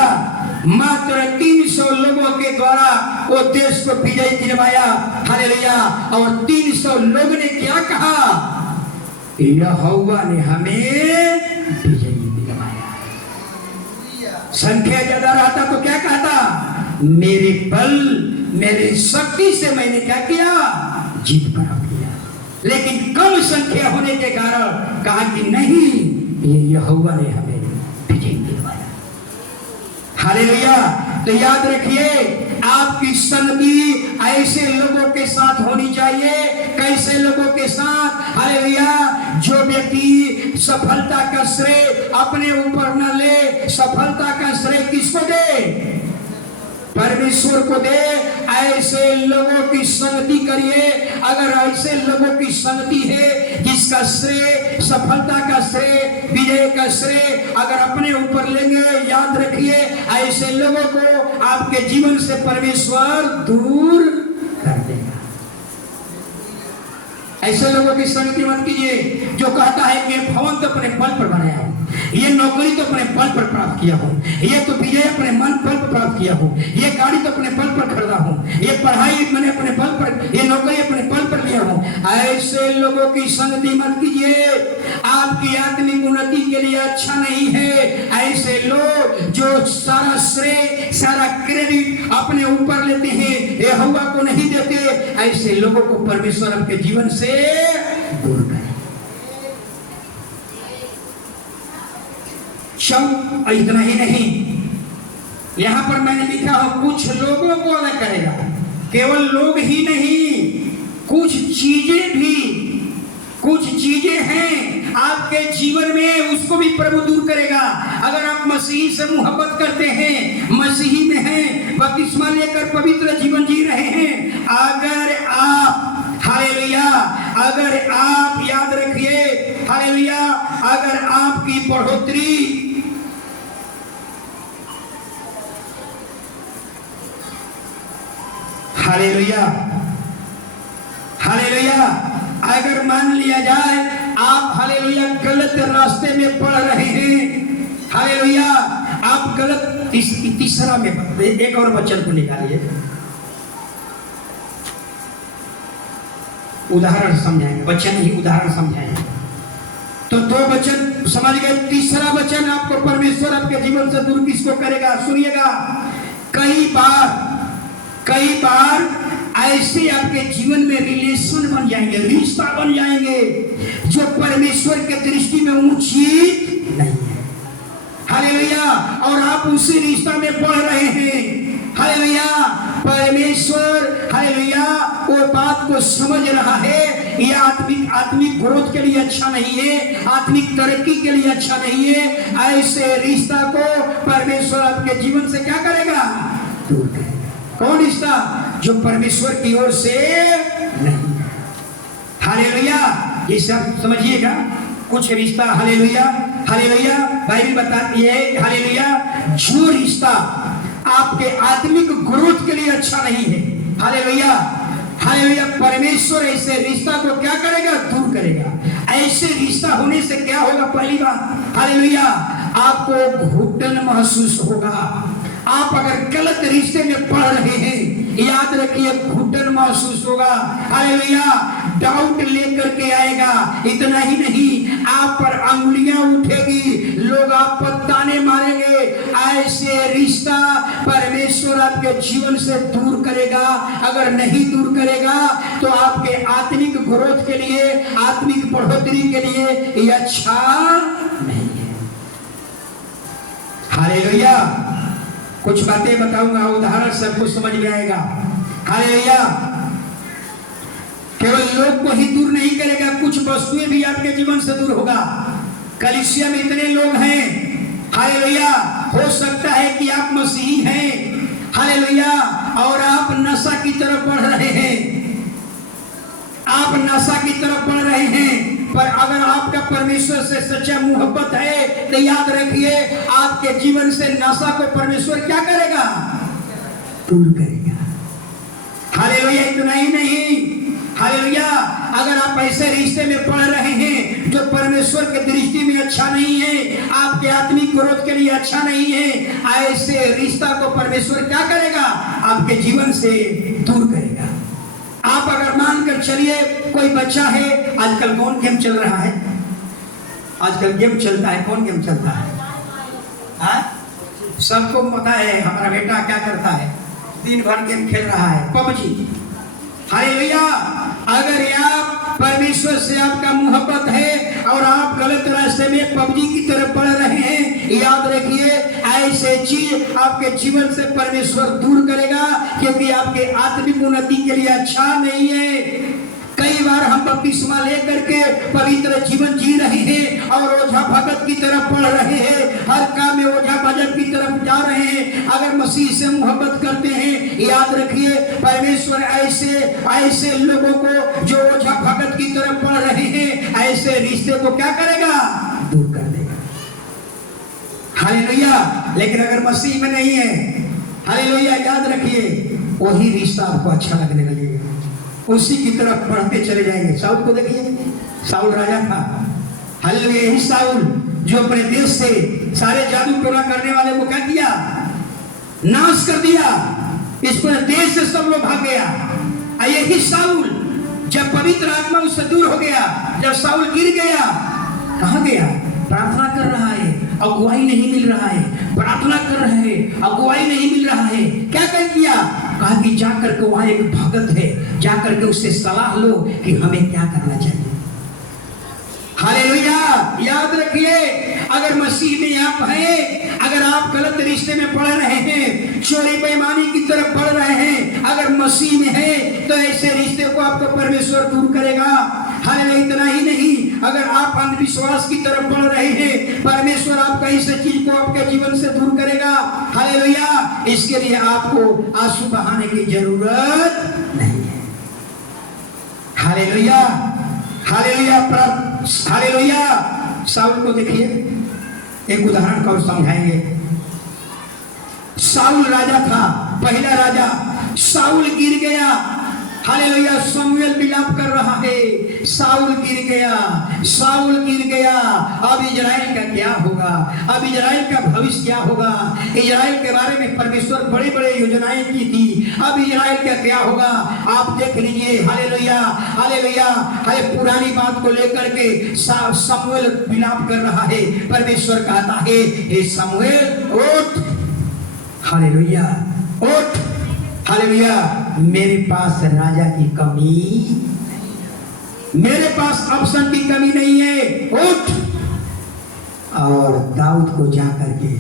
मात्र 300 लोगों के द्वारा वो देश को विजय दिलवाया। हालेलुया। और 300 लोगों ने क्या कहा? यहोवा ने हमें विजय दिलवाया। संख्या ज्यादा रहता तो क्या कहता? मेरे बल, मेरी शक्ति से मैंने क्या किया? जीत प्राप्त किया। लेकिन कम संख्या होने के कारण कहा कि नहीं, ये यहोवा ने हमें विजय दिलवाया। हालेलुया। तो याद रखिए आपकी संगति ऐसे लोगों के साथ होनी चाहिए। कैसे लोगों के साथ? हालेलुया। जो व्यक्ति सफलता का श्रेय अपने ऊपर न ले, सफलता का श्रेय किसको दे? परमेश्वर को दे। ऐसे लोगों की संगति करिए। अगर ऐसे लोगों की संगति है जिसका श्रेय, सफलता का श्रेय, विजय का श्रेय अगर अपने ऊपर लेंगे, याद रखिए ऐसे लोगों को आपके जीवन से परमेश्वर दूर कर देगा। ऐसे लोगों की संगति मत कीजिए जो कहता है कि भवन तो अपने बल पर बनाया हो, ये नौकरी तो अपने बल पर प्राप्त किया हो, ये तो विजय अपने मन बल पर प्राप्त किया हो, ये गाड़ी तो अपने बल पर खरीदा हो, ये पढ़ाई मैंने अपने बल पर, ये नौकरी अपने बल पर लिया हो। ऐसे लोगों की संगति मत कीजिए, आपकी आत्मिक उन्नति के लिए अच्छा नहीं है। ऐसे लोग जो सारा श्रेय, सारा क्रेडिट अपने ऊपर लेते हैं, यहोवा को नहीं देते, ऐसे लोगों को परमेश्वर आपके जीवन से दूर करे। शब्द इतना ही नहीं, यहां पर मैंने लिखा हो कुछ लोगों को अलग करेगा। केवल लोग ही नहीं, कुछ चीजें भी, कुछ चीजें हैं आपके जीवन में, उसको भी प्रभु दूर करेगा। अगर आप मसीह से मोहब्बत करते हैं, मसीही में हैं, बपतिस्मा लेकर पवित्र जीवन जी रहे हैं, अगर आप हालेलुया, अगर आप याद रखिए हालेलुया, अगर आपकी बढ़ोतरी हालेलुया, हालेलुया, अगर मान लिया जाए आप हालेलुया गलत रास्ते में पड़ रहे हैं, हालेलुया आप गलत, तीसरा में एक और वचन को निकालिए, उदाहरण समझाएंगे, वचन ही उदाहरण समझाएंगे। तो दो वचन समझ गए, तीसरा वचन आपको परमेश्वर आपके जीवन से दूर किसको करेगा? सुनिएगा, कई बार ऐसे आपके जीवन में रिलेशन बन जाएंगे, रिश्ता बन जाएंगे जो परमेश्वर के दृष्टि में उचित नहीं है। हालेलुया। और आप उसी रिश्ता में बढ़ रहे हैं। हालेलुया। परमेश्वर हालेलुया वो बात को समझ रहा है ये आत्मिक ग्रोथ के लिए अच्छा नहीं है, आत्मिक तरक्की के लिए अच्छा नहीं है। ऐसे रिश्ता को परमेश्वर आपके जीवन से क्या करेगा? दूर करेगा। कौन रिश्ता? जो परमेश्वर की ओर से नहीं। हालेलुया। ये सब समझिएगा, कुछ रिश्ता हालेलुया हालेलुया बाइबल बताती है हालेलुया, जो रिश्ता आपके आत्मिक ग्रोथ के लिए अच्छा नहीं है, हालेलुया हालेलुया, परमेश्वर ऐसे रिश्ता को क्या करेगा? दूर करेगा। ऐसे रिश्ता होने से क्या होगा? पहली बात हालेलुया, आपको घुटन महसूस होगा। आप अगर गलत रिश्ते में पड़ रहे हैं, याद रखिए घुटन महसूस होगा। हालेलुया, डाउट लेकर के आएगा। इतना ही नहीं, आप पर अंगुलियां उठेगी, लोग आप पर ताने मारेंगे। ऐसे रिश्ता परमेश्वर आपके जीवन से दूर करेगा। अगर नहीं दूर करेगा तो आपके आत्मिक ग्रोथ के लिए, आत्मिक बढ़ोतरी के लिए ये अच्छा नहीं है। हालेलुया। कुछ बातें बताऊंगा, उदाहरण सबको समझ में आएगा। हालेलुया। केवल लोग को ही दूर नहीं करेगा, कुछ वस्तुएं भी आपके जीवन से दूर होगा। कलीसिया में इतने लोग हैं, हालेलुया, हो सकता है कि आप मसीही हैं, हालेलुया, और आप नशा की तरफ बढ़ रहे हैं, आप नशा की तरफ बढ़ रहे हैं। पर अगर आपका परमेश्वर से सच्चा मोहब्बत है तो याद रखिए, आपके जीवन से नशा को परमेश्वर क्या करेगा? दूर करेगा। हालेलुया। इतना ही नहीं, हालेलुया, अगर आप ऐसे रिश्ते में पड़ रहे हैं जो परमेश्वर के दृष्टि में अच्छा नहीं है, आपके आत्मिक ग्रोथ के लिए अच्छा नहीं है, ऐसे रिश्ता को परमेश्वर क्या करेगा? आपके जीवन से दूर करेगा। आप अगर मानकर चलिए, कोई बच्चा है, आजकल कौन गेम चल रहा है? आजकल गेम चलता है, कौन गेम चलता है? सबको पता है हमारा बेटा क्या करता है, दिन भर गेम खेल रहा है, पबजी। हालेलुया। अगर आप परमेश्वर से आपका मोहब्बत है और आप गलत रास्ते में पबजी की तरफ बढ़ रहे हैं, याद रखिए ऐसे चीज आपके जीवन से परमेश्वर दूर करेगा, क्योंकि आपके आत्मिक उन्नति के लिए अच्छा नहीं है। कई बार हम बपतिस्मा लेकर के पवित्र जीवन जी रहे हैं और ओझा भगत की तरफ बढ़ रहे हैं, हर काम में ओझा भगत की तरफ जा रहे हैं। अगर मसीह से मोहब्बत करते हैं, याद रखिए परमेश्वर ऐसे लोगों को जो ओझा भगत की तरफ बढ़ रहे हैं, ऐसे रिश्ते को क्या करेगा? दूर कर देगा। हालेलुया। लेकिन अगर मसीह में नहीं है, हालेलुया, याद रखिए वही रिश्ता आपको अच्छा लगने लगेगा, उसी की तरफ बढ़ते चले जाएंगे। साउल को देखिए, साउल राजा था, हालेलुया, यही साउल जो अपने देश से सारे जादू टोना करने वाले को क्या किया? नाश कर दिया। इस पूरे देश से सब लोग भाग गया। यही साउल जब पवित्र आत्मा उससे दूर हो गया, जब साउल गिर गया, कहाँ गया? प्रार्थना कर रहा है, अगुवाई नहीं मिल रहा है, प्रार्थना कर रहे हैं, अगुवाई नहीं मिल रहा है। क्या कर किया? कहा कि जाकर के वहां एक भगत है, जाकर के उससे सलाह लो कि हमें क्या करना चाहिए। हालेलुया। याद रखिए, अगर मसीह में आप हैं, अगर आप गलत रिश्ते में पड़ रहे हैं, चोरी बेईमानी की तरफ बढ़ रहे हैं, अगर मसीह में है तो ऐसे रिश्ते को आपको परमेश्वर दूर करेगा। हालेलुया। इतना ही नहीं, अगर आप अंधविश्वास की तरफ बढ़ रहे हैं, परमेश्वर आपका इस चीज को आपके जीवन से दूर करेगा। हालेलुया। इसके लिए आपको आंसू बहाने की जरूरत नहीं है। Hallelujah hallelujah hallelujah. साउल को देखिए, एक उदाहरण का समझाएंगे। साउल राजा था, पहला राजा। साउल गिर गया, हालेलुया। शमूएल विलाप कर रहा है, साउल गिर गया, साउल गिर गया। अब इजराइल का क्या होगा? अब इजराइल का भविष्य क्या होगा? इजराइल के बारे में परमेश्वर बड़ी बड़ी योजनाएं की थी। अब इजराइल का क्या होगा? आप देख लीजिए, हालेलुया हालेलुया। पुरानी बात को लेकर के शमूएल विलाप कर रहा है। परमेश्वर कहता है, हे शमूएल उठ, हालेलुया उठ, हालेलुया। मेरे पास राजा की कमी, मेरे पास ऑप्शन की कमी नहीं है, उठ और दाऊद को जाकर के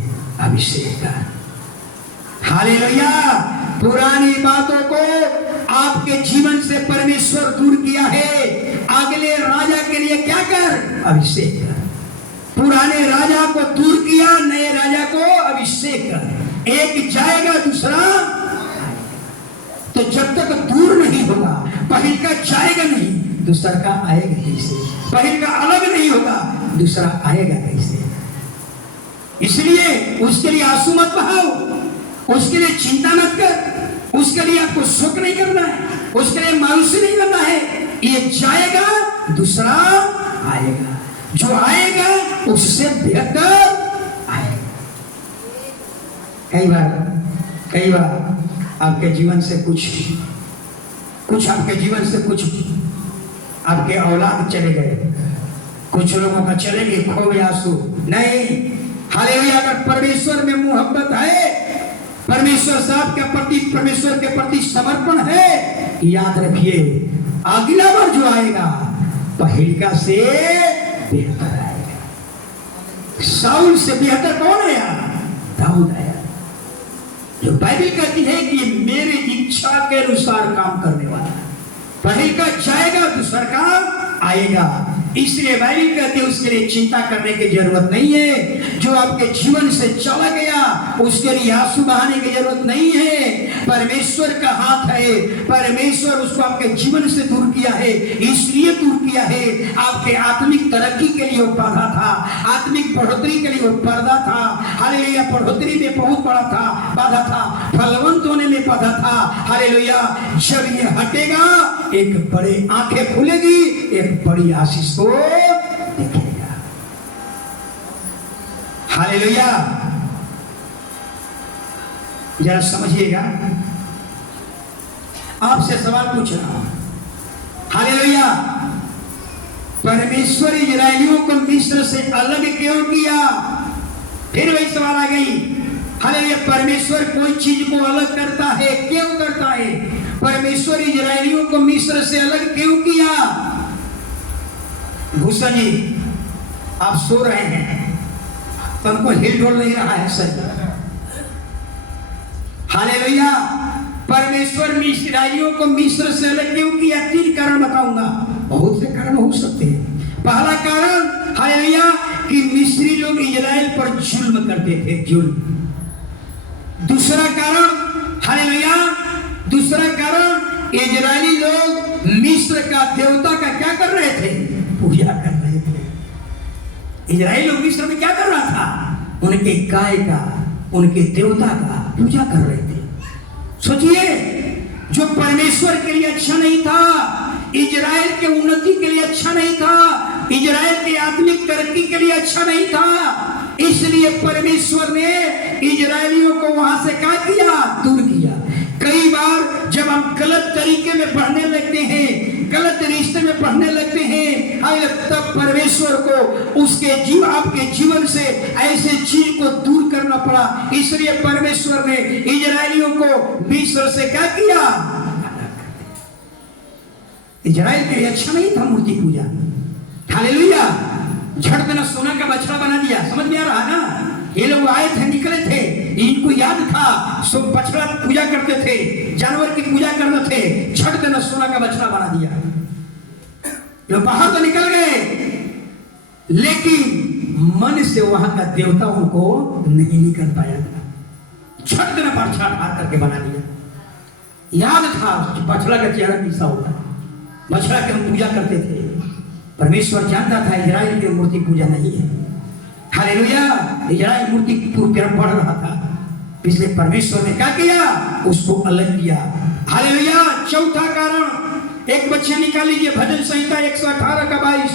अभिषेक कर। हालेलुया। पुरानी बातों को आपके जीवन से परमेश्वर दूर किया है, अगले राजा के लिए क्या कर, अभिषेक कर। पुराने राजा को दूर किया, नए राजा को अभिषेक कर। एक जाएगा दूसरा, तो जब तक दूर नहीं होगा, पहल का जाएगा नहीं, दूसरा का आएगा कैसे? पहल का अलग नहीं होगा, दूसरा आएगा कैसे? इसलिए उसके लिए आंसू मत बहाओ, उसके लिए चिंता मत कर, उसके लिए आपको शोक नहीं करना है, उसके लिए मायूसी नहीं करना है। ये जाएगा, दूसरा आएगा। जो आएगा उससे बेहतर आएगा। कई बार आपके जीवन से कुछ आपके जीवन से कुछ आपके औलाद चले गए, कुछ लोगों का चले गए, खो गए आंसू नहीं। हालेलुया। अगर परमेश्वर में मोहब्बत है, परमेश्वर साहब के प्रति, परमेश्वर के प्रति समर्पण है, याद रखिए अगला बार जो आएगा पहला से बेहतर आएगा। साउल से बेहतर कौन आया? दाऊद आया। जो बाइबल कहती है कि मेरी इच्छा के अनुसार काम करने वाला, पहल का जाएगा, दूसरा का आएगा। इसलिए बाइबल कहती है उसके लिए चिंता करने की जरूरत नहीं है। जो आपके जीवन से चला गया उसके लिए आंसू बहाने की जरूरत नहीं है। परमेश्वर का हाथ है, परमेश्वर उसको आपके जीवन से दूर किया है, इसलिए दूर किया है आपके आत्मिक तरक्की के लिए वो बाधा था, आत्मिक बढ़ोतरी के लिए वो पर्दा था। हालेलुया। बढ़ोतरी में बहुत बड़ा था, बाधा था, फलवंत होने में बाधा था। हालेलुया। जब ये हटेगा एक बड़े आंखें खुलेगी, एक बड़ी आशीष को देखेगा। हालेलुया। जरा समझिएगा, आपसे सवाल पूछ रहा हूं। हालेलुया। परमेश्वर इजरायलियों को मिस्र से अलग क्यों किया? फिर वही सवाल आ गई। हालेलुया। परमेश्वर कोई चीज को अलग करता है, क्यों करता है? परमेश्वर इजरायलियों को मिस्र से अलग क्यों किया? भूषण जी आप सो रहे हैं, तुमको हिल डोल नहीं रहा है सर। हालेलुया। परमेश्वर ने इस्राएलियों को मिस्र से अलग क्यों किया? 3 कारण बताऊंगा, बहुत से कारण हो सकते हैं। पहला कारण हालेलुया कि मिस्री लोग इजराइल पर जुल्म करते थे, जुल्म। दूसरा कारण हालेलुया, दूसरा कारण इजरायली लोग मिस्र का देवता का क्या कर रहे थे? पूजा कर रहे थे। इजराइल लोग मिस्र में क्या कर रहा था? उनके गाय का, उनके देवता का पूजा कर रहे थे। सोचिए, जो परमेश्वर के लिए अच्छा नहीं था, इजराइल के उन्नति के लिए अच्छा नहीं था, इजराइल के आत्मिक तरक्की के लिए अच्छा नहीं था, इसलिए परमेश्वर ने इजरायलियों को वहां से क्या किया? दूर किया। कई बार जब हम गलत तरीके में बढ़ने लगते हैं, गलत रिश्ते में बढ़ने लगते हैं, तब परमेश्वर को उसके आपके जीवन से ऐसे चीज को दूर करना पड़ा। इसलिए परमेश्वर ने इजरायलियों को मिस्र से क्या किया? इजराइल के लिए अच्छा नहीं था मूर्ति पूजा। हालेलुया। झट देना सोना का बछड़ा बना दिया। समझ में आ रहा ना? ये लोग आए थे, निकले थे, इनको याद था, सो बछड़ा पूजा करते थे, जानवर की पूजा करते थे, झट देना सोना का बछड़ा बना दिया। ये बाहर तो निकल गए, लेकिन मन से वहां का देवता उनको नहीं निकल पाया था। झट देना बछड़ा हाथ करके बना दिया। याद था बछड़ा का चेहरा कैसा होता है, बछड़ा की हम पूजा करते थे। परमेश्वर जानता था इजराइल की मूर्ति पूजा नहीं है। हालेलुया। इजराइल मूर्ति की तरफ बढ़ रहा था, इसलिए परमेश्वर ने क्या किया? उसको अलग किया। हालेलुया। चौथा कारण, एक बच्चा निकाल लीजिए, भजन संहिता 118 का 22।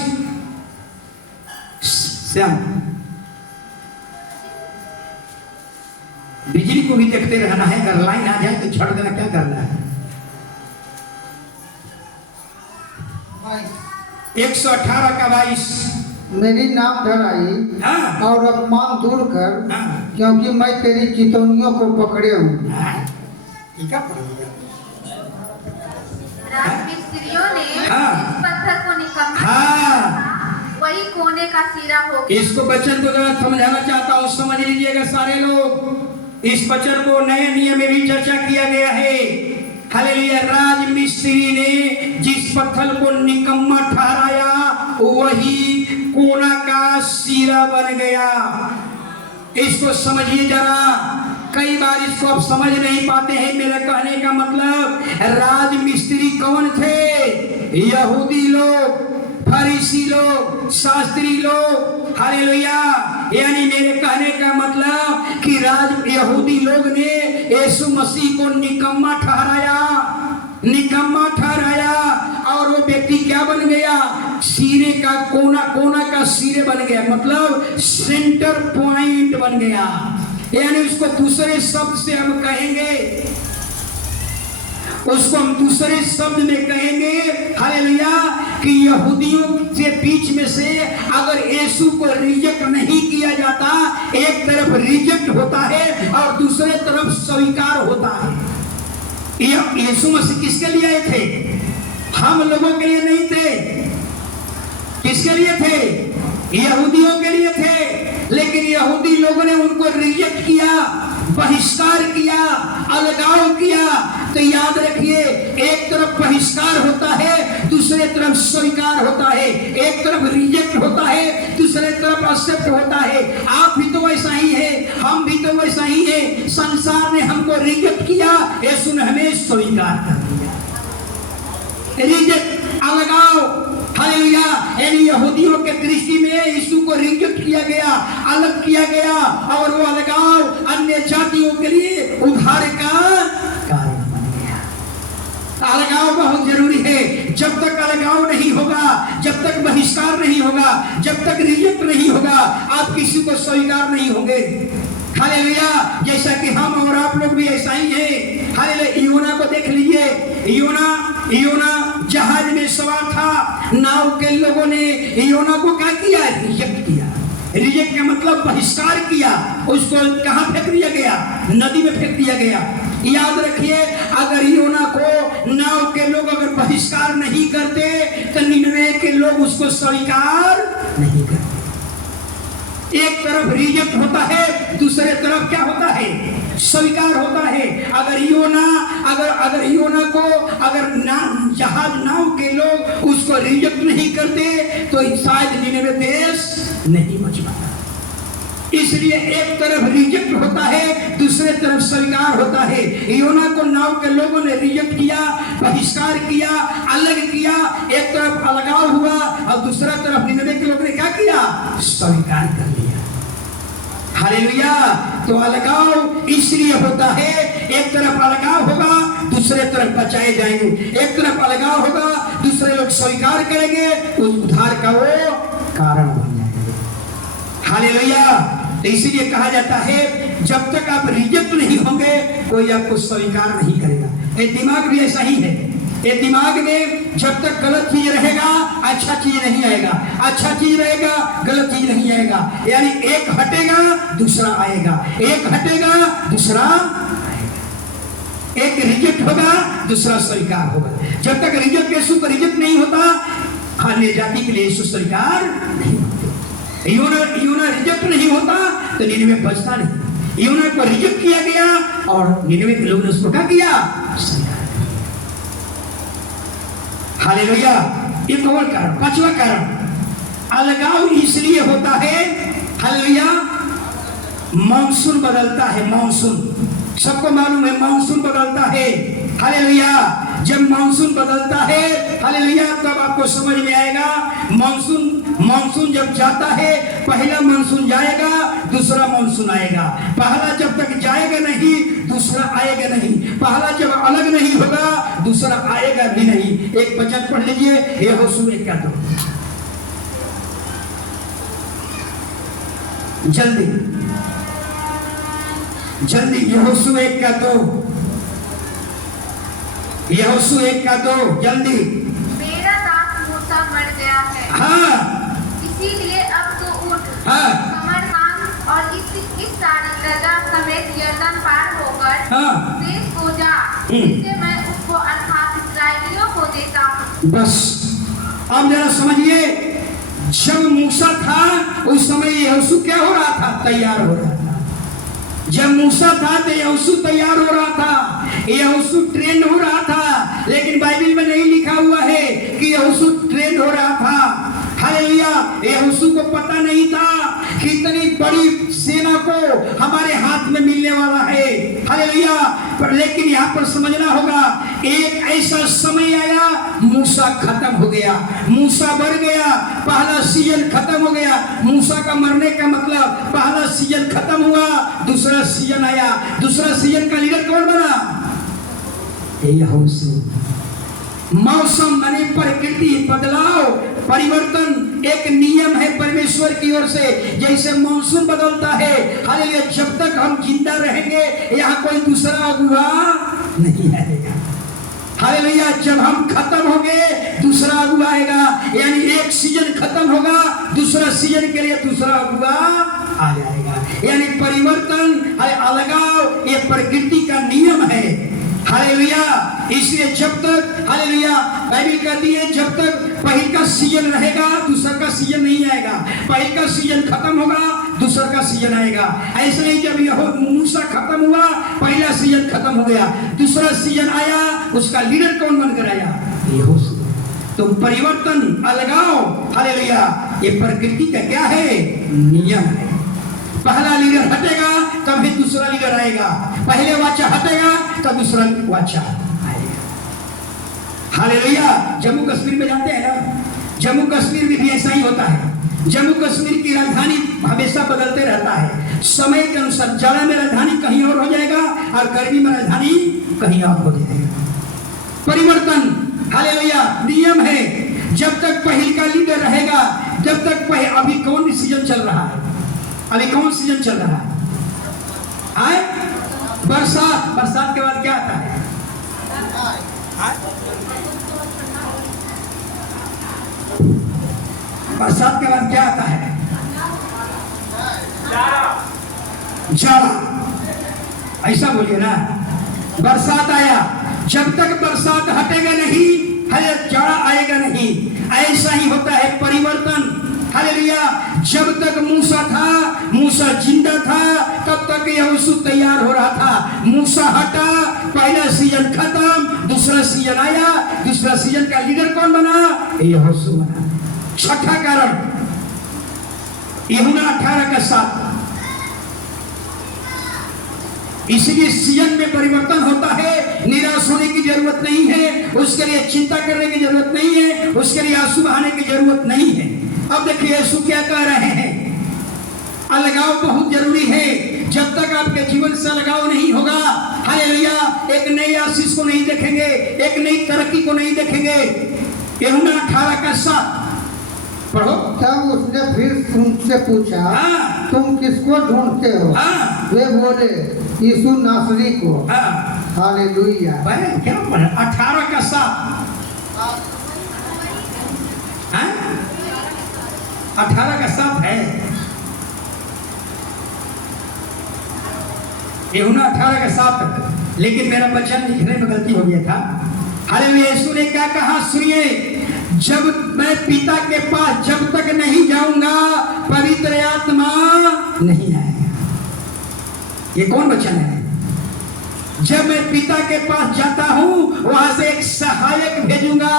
श्याम, बिजली को भी देखते रहना है, अगर लाइन आ जाए तो झड़ देना, क्या करना है? 118 का 22। मेरी नाम धराई हाँ। और अपमान दूर कर, हाँ। क्योंकि मैं तेरी चितौनियों को पकड़े हूँ। राजमिस्त्रियों ने हाँ। इस पत्थर को निकम्मा हाँ। वही कोने का सिरा हो गया। इसको वचन को जरा समझाना चाहता हूँ, समझ लीजिएगा सारे लोग। इस वचन को नए नियम में भी चर्चा किया गया है। हालेलुया। राजमिस्त्री ने जिस पत्थर को निकम्मा ठहराया वही कोना का सिरा बन गया। इसको समझिए जरा, कई बार इसको आप समझ नहीं पाते हैं। मेरा कहने का मतलब, राजमिस्त्री कौन थे? यहूदी लोग, फरीसी लोग, शास्त्री लोग। हालेलुया। यानी मेरे कहने का मतलब कि यहूदी लोग ने यीशु मसीह को निकम्मा ठहराया, निकम्मा ठहराया, और वो व्यक्ति क्या बन गया? सिरे का कोना, कोना का सिरे बन गया, मतलब सेंटर पॉइंट बन गया। यानी उसको दूसरे शब्द से हम कहेंगे, उसको हम दूसरे शब्द में कहेंगे हालेलुया, कि यहूदियों के बीच में से अगर यीशु को रिजेक्ट नहीं किया जाता, एक तरफ रिजेक्ट होता है और दूसरे तरफ स्वीकार होता है। यीशु मसीह किसके लिए आए थे? हम लोगों के लिए नहीं थे। किसके लिए थे? यहूदियों के लिए थे। लेकिन यहूदी लोगों ने उनको रिजेक्ट किया, बहिष्कार किया, अलगाव किया। तो याद रखिए, एक तरफ बहिष्कार होता है, दूसरे तरफ स्वीकार होता है। एक तरफ रिजेक्ट होता है, दूसरे तरफ एक्सेप्ट होता है। आप भी तो वैसा ही है, हम भी तो वैसा ही है। संसार ने हमको रिजेक्ट किया, यीशु ने हमें स्वीकार कर दिया। रिजेक्ट, अलगाव, हालेलुया। यानी यहूदियों के दृष्टि में यीशु को रिजेक्ट किया गया, अलग किया गया, और वो अलगाव अन्य जातियों के लिए उद्धार का कारण बन गया। अलगाव बहुत जरूरी है। जब तक अलगाव नहीं होगा, जब तक बहिष्कार नहीं होगा, जब तक रिजेक्ट नहीं होगा, आप किसी को स्वीकार नहीं होंगे। हालेलुया। जैसा कि हम और आप लोग भी ऐसा ही है। हालेलुया। योना को देख लीजिए। योना जहाज में सवार था, नाव के लोगों ने योना को क्या किया? रिजेक्ट किया। रिजेक्ट का मतलब बहिष्कार किया। उसको कहां फेंक दिया गया? नदी में फेंक दिया गया। याद रखिए, अगर योना को नाव के लोग अगर बहिष्कार नहीं करते तो निनवे के लोग उसको स्वीकार नहीं करते। एक तरफ रिजेक्ट होता है, दूसरे तरफ क्या होता है? स्वीकार होता है। अगर योना को जहाज नाव के लोग उसको रिजेक्ट नहीं करते तो शायद निनवे देश नहीं बच पाता। इसलिए एक तरफ रिजेक्ट होता है, दूसरे तरफ स्वीकार होता है। योना को नाव के लोगों ने रिजेक्ट किया, बहिष्कार किया, अलग किया। एक तरफ अलगाव हुआ और दूसरा तरफ निनवे के लोगों ने क्या किया? स्वीकार कर लिया। हालेलुया। तो अलगाव इसलिए होता है, एक तरफ अलगाव होगा, दूसरे तरफ बचाए जाएंगे। एक तरफ अलगाव होगा, दूसरे लोग स्वीकार करेंगे, उस उद्धार का वो कारण बन जाएंगे। हालेलुया। तो इसीलिए कहा जाता है, जब तक आप रिजेक्ट नहीं होंगे, कोई आपको स्वीकार नहीं करेगा। ये दिमाग भी ऐसा ही है। ये दिमाग में जब तक गलत चीज रहेगा, अच्छा चीज नहीं आएगा। अच्छा चीज रहेगा, गलत चीज नहीं आएगा। यानी एक हटेगा, दूसरा आएगा। एक हटेगा, दूसरा आएगा। एक रिजेक्ट होगा, दूसरा स्वीकार होगा। जब तक रिजेक्ट यीशु को रिजेक्ट नहीं होता, अन्य जाति के लिए यीशु स्वीकार नहीं होते। योना रिजेक्ट नहीं होता तो निनवे बचता नहीं। योना को रिजेक्ट किया गया और निनवे के लोगों ने उसको क्या किया? हालेलुया। ये कौन कारण? पांचवा कारण, अलगाव इसलिए होता है, हालेलुया, मॉनसून बदलता है। मॉनसून सबको मालूम है, मॉनसून बदलता है। हालेलुया। जब मॉनसून बदलता है, हालेलुया, तब आपको समझ में आएगा। मॉनसून जब जाता है, पहला मॉनसून जाएगा, दूसरा मॉनसून आएगा। पहला जब तक जाएगा नहीं, दूसरा आएगा नहीं। पहला जब अलग नहीं होगा, दूसरा आएगा भी नहीं। एक वचन पढ़ लीजिए, यहोशू 1:2। जल्दी यहोशू 1:2। यहोशू 1:2 जल्दी। मेरा दास मूसा मर गया है। हाँ। इसीलिए अब तो उठ, हाँ। कमर बांध और इस सारी प्रजा समेत यरदन पार होकर हाँ। देश को जा, जिससे मैं उसको अर्थात इस्राएलियों को देता हूँ। बस अब जरा समझिए, जब मूसा था उस समय यहोशू क्या हो रहा था? तैयार हो रहा था। जब मूसा था तो यहोशू तैयार हो रहा था, यहोशू ट्रेंड हो रहा था, लेकिन बाइबल में नहीं लिखा हुआ है कि यहोशू ट्रेंड हो रहा था। हालेलुया। यहोशू को पता नहीं था कि इतनी बड़ी सेना को हमारे हाथ में मिलने वाला है। हालेलुया। पर लेकिन यहाँ पर समझना होगा, एक ऐसा समय आया, मूसा खत्म हो गया, मूसा बढ़ गया, पहला सीजन खत्म हो गया। मूसा का मरने का मतलब पहला सीजन खत्म हुआ, दूसरा सीजन आया। दूसरा सीजन का लीडर कौन बना? यहोशू। मौसम माने प्रकृति बदलाव, परिवर्तन एक नियम है परमेश्वर की ओर से। जैसे मॉनसून बदलता है, हालेलुया, जब तक हम जिंदा रहेंगे यहाँ कोई दूसरा अगुआ नहीं आएगा। हालेलुया। जब हम खत्म होंगे दूसरा अगुआ आएगा, यानी एक सीजन खत्म होगा, दूसरा सीजन के लिए दूसरा अगुआ आ जाएगा। यानी परिवर्तन, अलगाव, ये प्रकृति का नियम है। हालेलुया। इसलिए जब तक, हालेलुया, बाइबल कहती है जब तक पहले का सीजन रहेगा दूसरा का सीजन नहीं आएगा। पहले का सीजन खत्म होगा, दूसरा का सीजन आएगा। ऐसे नहीं, जब यह मूसा खत्म हुआ, पहला सीजन खत्म हो गया, दूसरा सीजन आया, उसका लीडर कौन बनकर आया? यहोशू। तो परिवर्तन, अलगाव, हालेलुया, ये प्रकृति का क्या है? नियम है। पहला लीडर हटेगा तब भी दूसरा लीडर आएगा, पहले वाचा हटेगा तब दूसरा वाचा आएगा। हालेलुया। जम्मू कश्मीर में जाते हैं ना, जम्मू कश्मीर में भी ऐसा ही होता है। जम्मू कश्मीर की राजधानी हमेशा बदलते रहता है, समय के अनुसार। जाड़ा में राजधानी कहीं और हो जाएगा और गर्मी में राजधानी कहीं और हो जाएगा। परिवर्तन, हालेलुया, नियम है। जब तक पहले का लीडर रहेगा, जब तक अभी कौन सीजन चल रहा है? अभी कौन सीजन चल रहा है? आए? बरसात। बरसात के बाद क्या आता है? बरसात के बाद क्या आता है? जाड़ा। ऐसा बोलिए ना, बरसात आया। जब तक बरसात हटेगा नहीं, जाड़ा आएगा नहीं। ऐसा ही होता है परिवर्तन। हालेलुया। जब तक मूसा था, मूसा जिंदा था, तब तक यहोशू तैयार हो रहा था। मूसा हटा, पहला सीजन खत्म, दूसरा सीजन आया, दूसरा सीजन का लीडर कौन बना? यहोशू बना। छठा कारण, यूहन्ना 18:7। इसलिए सीजन में परिवर्तन होता है, निराश होने की जरूरत नहीं है, उसके लिए चिंता करने की जरूरत नहीं है, उसके लिए आंसू बहाने की जरूरत नहीं है। अब देखिए यीशु क्या कह रहे हैं, अलगाव बहुत जरूरी है। जब तक आपके जीवन से अलगाव नहीं होगा, हालेलुया, एक नई आशीष को नहीं देखेंगे, एक नई तरक्की को नहीं देखेंगे। यूहन्ना 18:7 पढ़ो। तब उसने फिर उनसे पूछा, तुम किसको ढूंढते हो? वे बोले, यीशु नासरी को। हालेलुया। क्या पढ़ा? 18:7। 18:7 है। यूहन्ना 18:7। लेकिन मेरा वचन लिखने में गलती हो गया था। हालेलुया। यीशु ने क्या कहा सुनिए, जब मैं पिता के पास जब तक नहीं जाऊंगा पवित्र आत्मा नहीं आएगा। ये कौन वचन है? जब मैं पिता के पास जाता हूं, वहां से एक सहायक भेजूंगा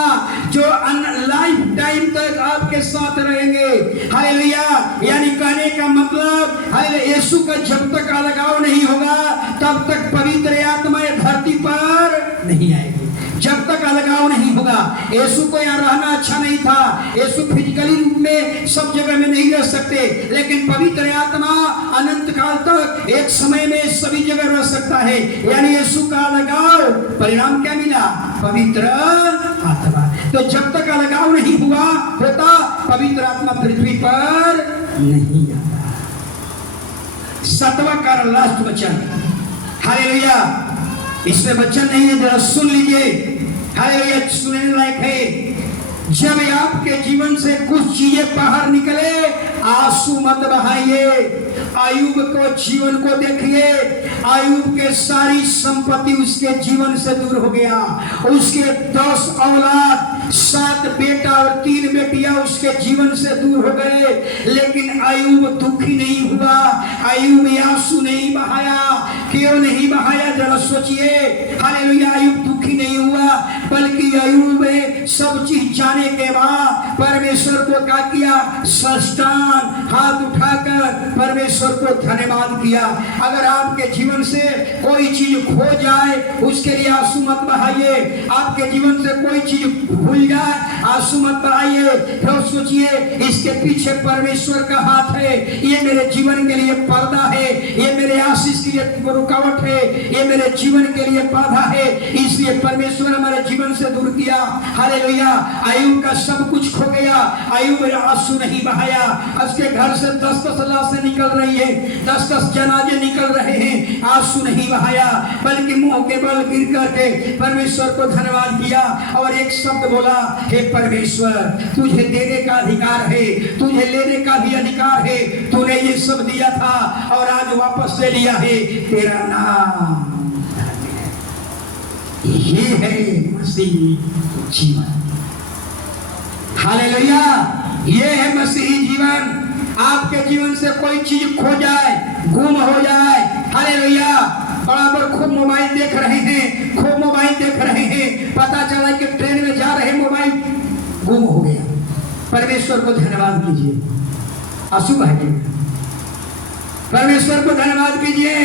जो लाइफ टाइम तक आपके साथ रहेंगे। हालेलुया। यानी कहने का मतलब, हालेलुया, यीशु का जब तक अलगाव नहीं होगा तब तक पवित्र आत्मा धरती पर नहीं आएगी। जब तक अलगाव नहीं होगा। यीशु को यहाँ रहना अच्छा नहीं था, यीशु फिजिकली रूप में सब जगह में नहीं रह सकते, लेकिन पवित्र आत्मा अनंत काल तक एक समय में सभी जगह रह सकता है। यानी यीशु का अलगाव, परिणाम क्या मिला? पवित्र आत्मा। तो जब तक अलगाव नहीं हुआ होता, पवित्र आत्मा पृथ्वी पर नहीं आता। 7वां कारण, लास्ट वचन। हालेलुया। इसमें वचन नहीं है, जरा सुन लीजिए। हालेलुया, सुनने लायक है। जब आपके जीवन से कुछ चीजें बाहर निकले, आंसू मत बहाइए। आयुब को जीवन को देखिए, आयुब के सारी संपत्ति उसके जीवन से दूर हो गया। उसके 10 औलाद, 7 बेटा और 3 बेटियां उसके जीवन से दूर हो गए, लेकिन आयुब दुखी नहीं हुआ। अय्यूब आंसू नहीं बहाया। क्यों नहीं बहाया जरा सोचिए। हालेलुया। अय्यूब दुखी नहीं हुआ, बल्कि अय्यूब सब चीज जाने के बाद परमेश्वर को क्या किया? साष्टांग हाथ उठाकर परमेश्वर को धन्यवाद किया। अगर आपके जीवन से कोई चीज खो जाए उसके लिए आंसू मत बहाइए। आपके जीवन से कोई चीज भूल जाए आंसू मत बहाइए। फिर सोचिए इसके पीछे परमेश्वर का हाथ है। ये मेरे जीवन के लिए पर्दा है, ये मेरे आशीष के लिए रुकावट है, ये मेरे जीवन के लिए बाधा है, इसलिए परमेश्वर हमारे जीवन से दूर किया। हालेलुया। अय्यूब का सब कुछ खो गया, अय्यूब आंसू नहीं बहाया। उसके घर से 10-10 लाशें निकल रही है, 10-10 जनाजे निकल रहे हैं, आंसू नहीं बहाया, बल्कि मुंह के बल गिर करके परमेश्वर को धन्यवाद किया और एक शब्द बोला, हे परमेश्वर तुझे देने का अधिकार है, तुझे लेने का भी अधिकार है। तूने ये सब दिया था और आज वापस ले लिया है। तेरा नाम ये है मसीही जीवन। हालेलुया। ये है मसीही जीवन। आपके जीवन से कोई चीज खो जाए, गुम हो जाए, हालेलुया, बराबर खूब मोबाइल देख रहे हैं, खूब मोबाइल देख रहे हैं, पता चला कि ट्रेन में जा रहे मोबाइल गुम हो गया। परमेश्वर को धन्यवाद कीजिए। आंसू बहाइए, परमेश्वर को धन्यवाद कीजिए।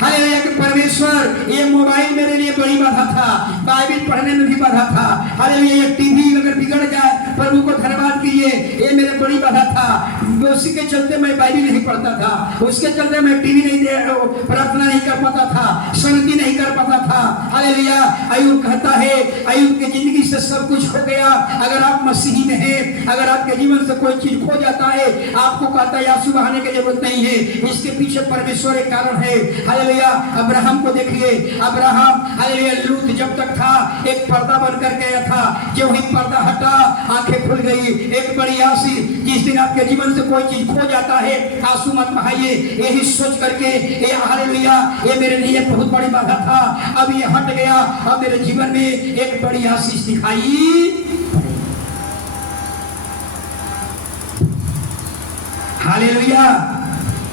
हालेलुया कि परमेश्वर ये मोबाइल मेरे लिए बड़ी बाधा था, बाइबल पढ़ने में भी बाधा था। हालेलुया। ये टीवी अगर बिगड़ जाए प्रभु को धन्यवाद कीजिए, ये मेरे बड़ी बाधा था। उसी के चलते मैं बाइबल नहीं पढ़ता था, उसके चलते मैं टीवी नहीं प्रार्थना नहीं कर पाता था, शांति नहीं कर पाता था। हालेलुया। अय्यूब कहता है, अय्यूब की जिंदगी से सब कुछ हो गया। अगर आप मसीही में हैं, अगर आपके जीवन से कोई चीज खो जाता है, आपको कहता है आंसू बहाने की जरूरत नहीं है, इसके पीछे परमेश्वर एक कारण है। हालेलुया। अब्राहम को देखिए, अब्राहम हालेलुया लूत जब तक था एक पर्दा बनकर गया था, जो ही पर्दा हटा आंखें खुल गई। एक बड़ी आशीष। जिस दिन आपके जीवन से कोई चीज खो जाता है आंसू मत बहाइए, यही सोच करके ये हालेलुया ये मेरे लिए बहुत बड़ी बाधा था, अब ये हट गया, अब मेरे जीवन में एक बड़ी आशीष दिखाई। हालेलुया।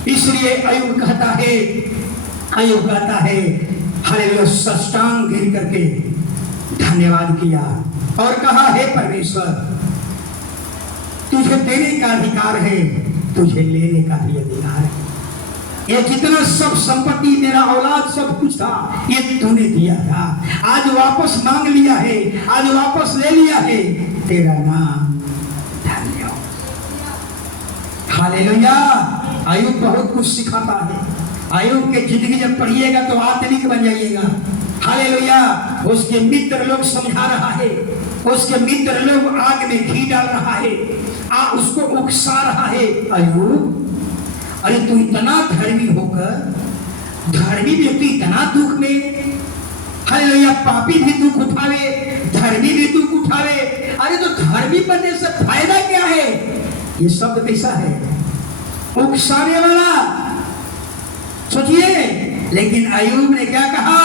इसलिए अय्यूब कहता है, अय्यूब कहता है हालेलुया साष्टांग गिर करके धन्यवाद किया और कहा, हे परमेश्वर तुझे देने का अधिकार है, तुझे लेने का भी अधिकार है। ये जितना सब संपत्ति मेरा औलाद सब कुछ था ये तूने दिया था, आज वापस मांग लिया है, आज वापस ले लिया है। तेरा नाम धन्य हो। हालेलुया। अय्यूब बहुत कुछ सिखाता है। अय्यूब के जिंदगी जब पढ़िएगा तो आत्मिक बन जाइएगा। हालेलुया। उसके मित्र लोग समझा रहा है, उसके मित्र लोग आग में घी डाल रहा है, उसको उकसा रहा है। अय्यूब अरे तू इतना धर्मी होकर, धर्मी व्यक्ति इतना दुख में, हालेलुया, पापी भी दुख उठावे, धर्मी भी दुख उठावे। अरे तो धर्मी बनने से फायदा क्या है? ये शब्द कैसा है? उकसाने वाला। सोचिए। लेकिन अय्यूब ने क्या कहा?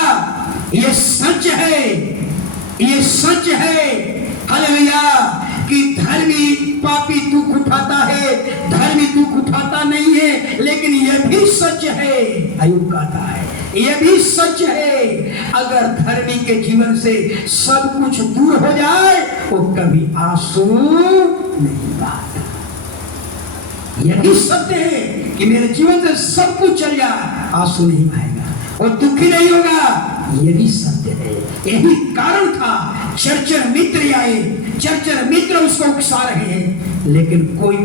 ये सच है, ये सच है। हालेलुया कि धर्मी पापी दुख उठाता है, धर्मी दुख उठाता नहीं है, लेकिन यह भी सच है। अय्यूब कहता है यह भी सच है, अगर धर्मी के जीवन से सब कुछ दूर हो जाए वो कभी आंसू नहीं बहाता। यह भी सत्य है कि मेरे जीवन से सब कुछ चल जाए आंसू नहीं बहाएगा और दुखी नहीं होगा। यह भी सत्य है। यही कारण था चर्चर मित्र आए, चर्चर मित्र उसको उकसा रहे हैं, लेकिन कोई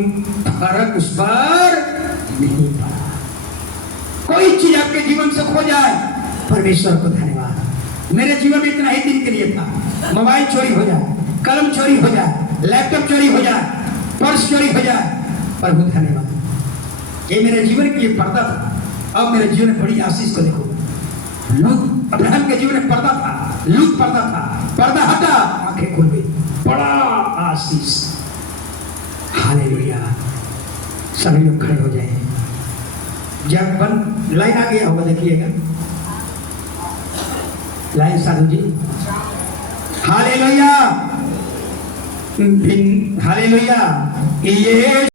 फर्क उस पर नहीं पड़ा। कोई चीज आपके जीवन से खो जाए, परमेश्वर को धन्यवाद। मेरे जीवन में इतना ही दिन के लिए था, मोबाइल चोरी हो जाए, कलम चोरी हो जाए, लैपटॉप चोरी हो जाए, पर्स चोरी हो जाए, प्रभु धन्यवाद। ये मेरे जीवन के लिए पर्दा था। अब मेरे जीवन में बड़ी आशीष को देखो। लूत अब्राहम के जीवन में पर्दा था, लूत पर्दा था, पर्दा हटा आंखें खुल गई, बड़ा आशीष। हालेलुया। सभी लोग खड़े हो जाए। जब बन लाइन आ गया होगा देखिएगा, लाइन साधु जी। हालेलुया। हालेलुया। ये